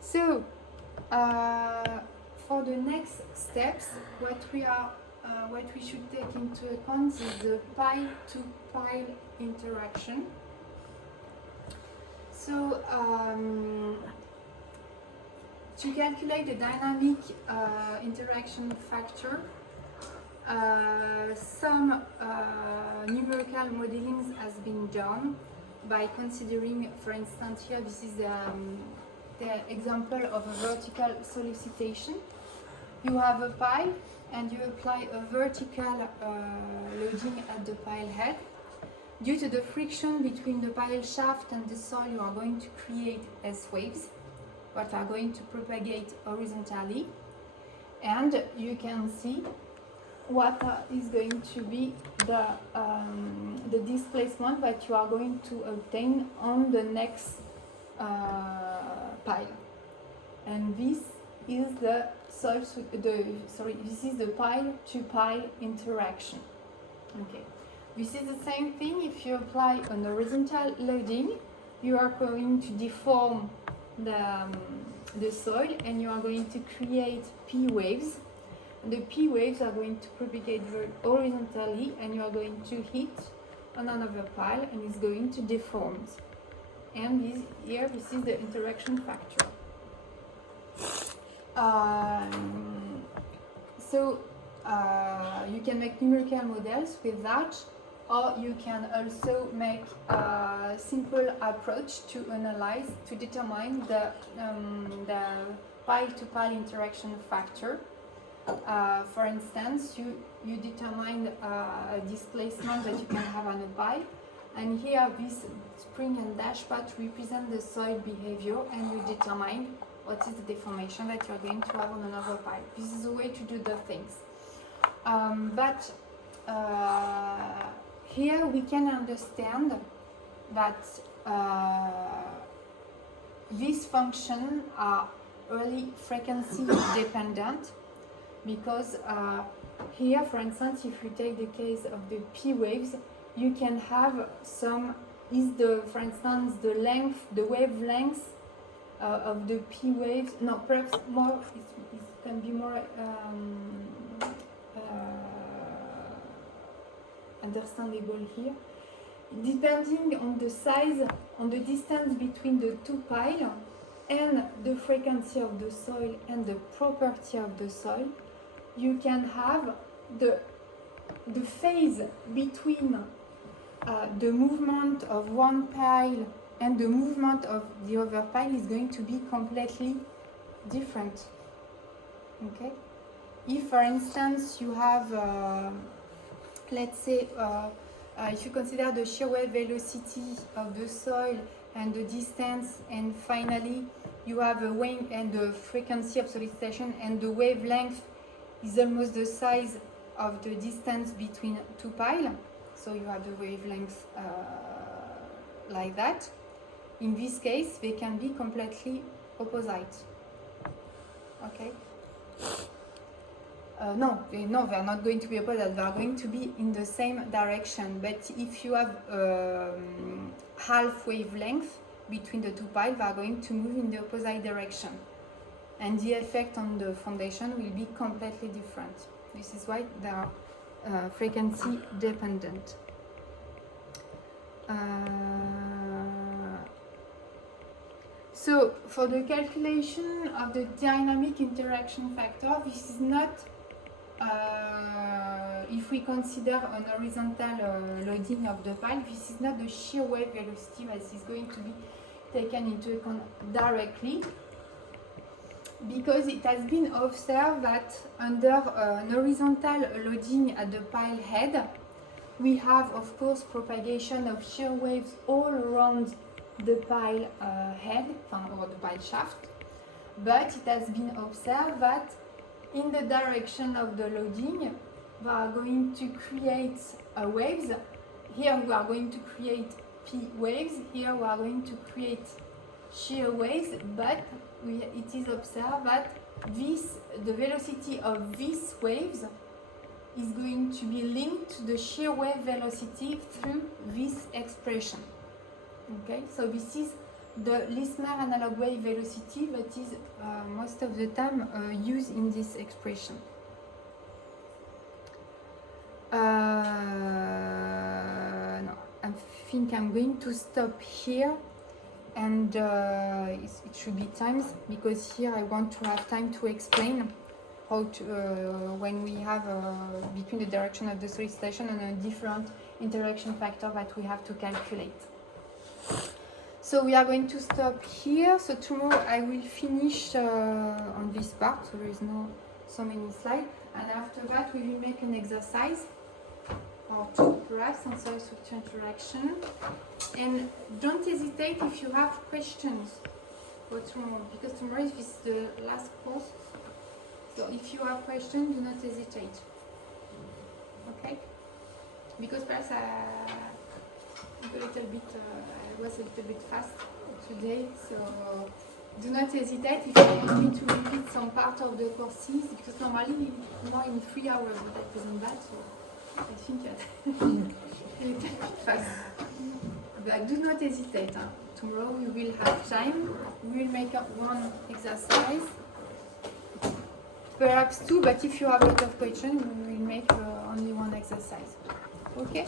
So, for the next steps, what we should take into account is the pile-to-pile interaction. So, to calculate the dynamic interaction factor, Some numerical modelings has been done by considering, for instance, here this is the example of a vertical solicitation. You have a pile and you apply a vertical loading at the pile head. Due to the friction between the pile shaft and the soil, you are going to create S waves that are going to propagate horizontally, and you can see what is going to be the displacement that you are going to obtain on the next pile. And this is the this is the pile to pile interaction. Okay, this is the same thing. If you apply an horizontal loading, you are going to deform the soil and you are going to create P waves. The P waves are going to propagate horizontally and you are going to hit on another pile and it's going to deform. And this is the interaction factor. You can make numerical models with that, or you can also make a simple approach to analyze, to determine the pile-to-pile interaction factor. For instance, you determine a displacement that you can have on a pile, and here this spring and dashpot represent the soil behavior, and you determine what is the deformation that you are going to have on another pile. This is a way to do the things. Here we can understand that these functions are really frequency dependent, because here, for instance, if you take the case of the P waves, you can have for instance, the length, the wavelength of the P waves, no, perhaps more, it can be more understandable here. Depending on the size, on the distance between the two piles, and the frequency of the soil and the property of the soil, you can have the phase between the movement of one pile and the movement of the other pile is going to be completely different. Okay? If, for instance, you have, let's say, if you consider the shear wave velocity of the soil and the distance, and finally you have a wave and the frequency of solicitation, and the wavelength is almost the size of the distance between two piles, so you have the wavelength like that. In this case, they can be completely opposite. Okay? No, they are not going to be opposite. They are going to be in the same direction. But if you have half wavelength between the two piles, they are going to move in the opposite direction, and the effect on the foundation will be completely different. This is why they are frequency dependent. So for the calculation of the dynamic interaction factor, this is not, if we consider an horizontal loading of the pile, this is not the shear wave velocity that is going to be taken into account directly, because it has been observed that under an horizontal loading at the pile head, we have, of course, propagation of shear waves all around the pile head, or the pile shaft, but it has been observed that in the direction of the loading, we are going to create waves. Here we are going to create P waves, here we are going to create shear waves, but it is observed that the velocity of these waves is going to be linked to the shear wave velocity through this expression. Okay, so this is the Lismer analog wave velocity that is most of the time used in this expression. No, I think I'm going to stop here, and it should be times, because here I want to have time to explain how to, when we have between the direction of the solicitation and a different interaction factor that we have to calculate. So we are going to stop here. So tomorrow I will finish on this part, so there is no so many slides, and after that we will make an exercise or two perhaps on soil-structure interaction. And don't hesitate if you have questions for tomorrow, because tomorrow is the last course. So if you have questions, do not hesitate. Okay? Because perhaps I was a little bit fast today, so do not hesitate if you want me to repeat some part of the courses, because normally more in 3 hours, but that isn't bad, so I think a little bit fast. But do not hesitate. Huh? Tomorrow we will have time. We will make up one exercise, perhaps two, but if you have a lot of questions, we will make only one exercise. Okay?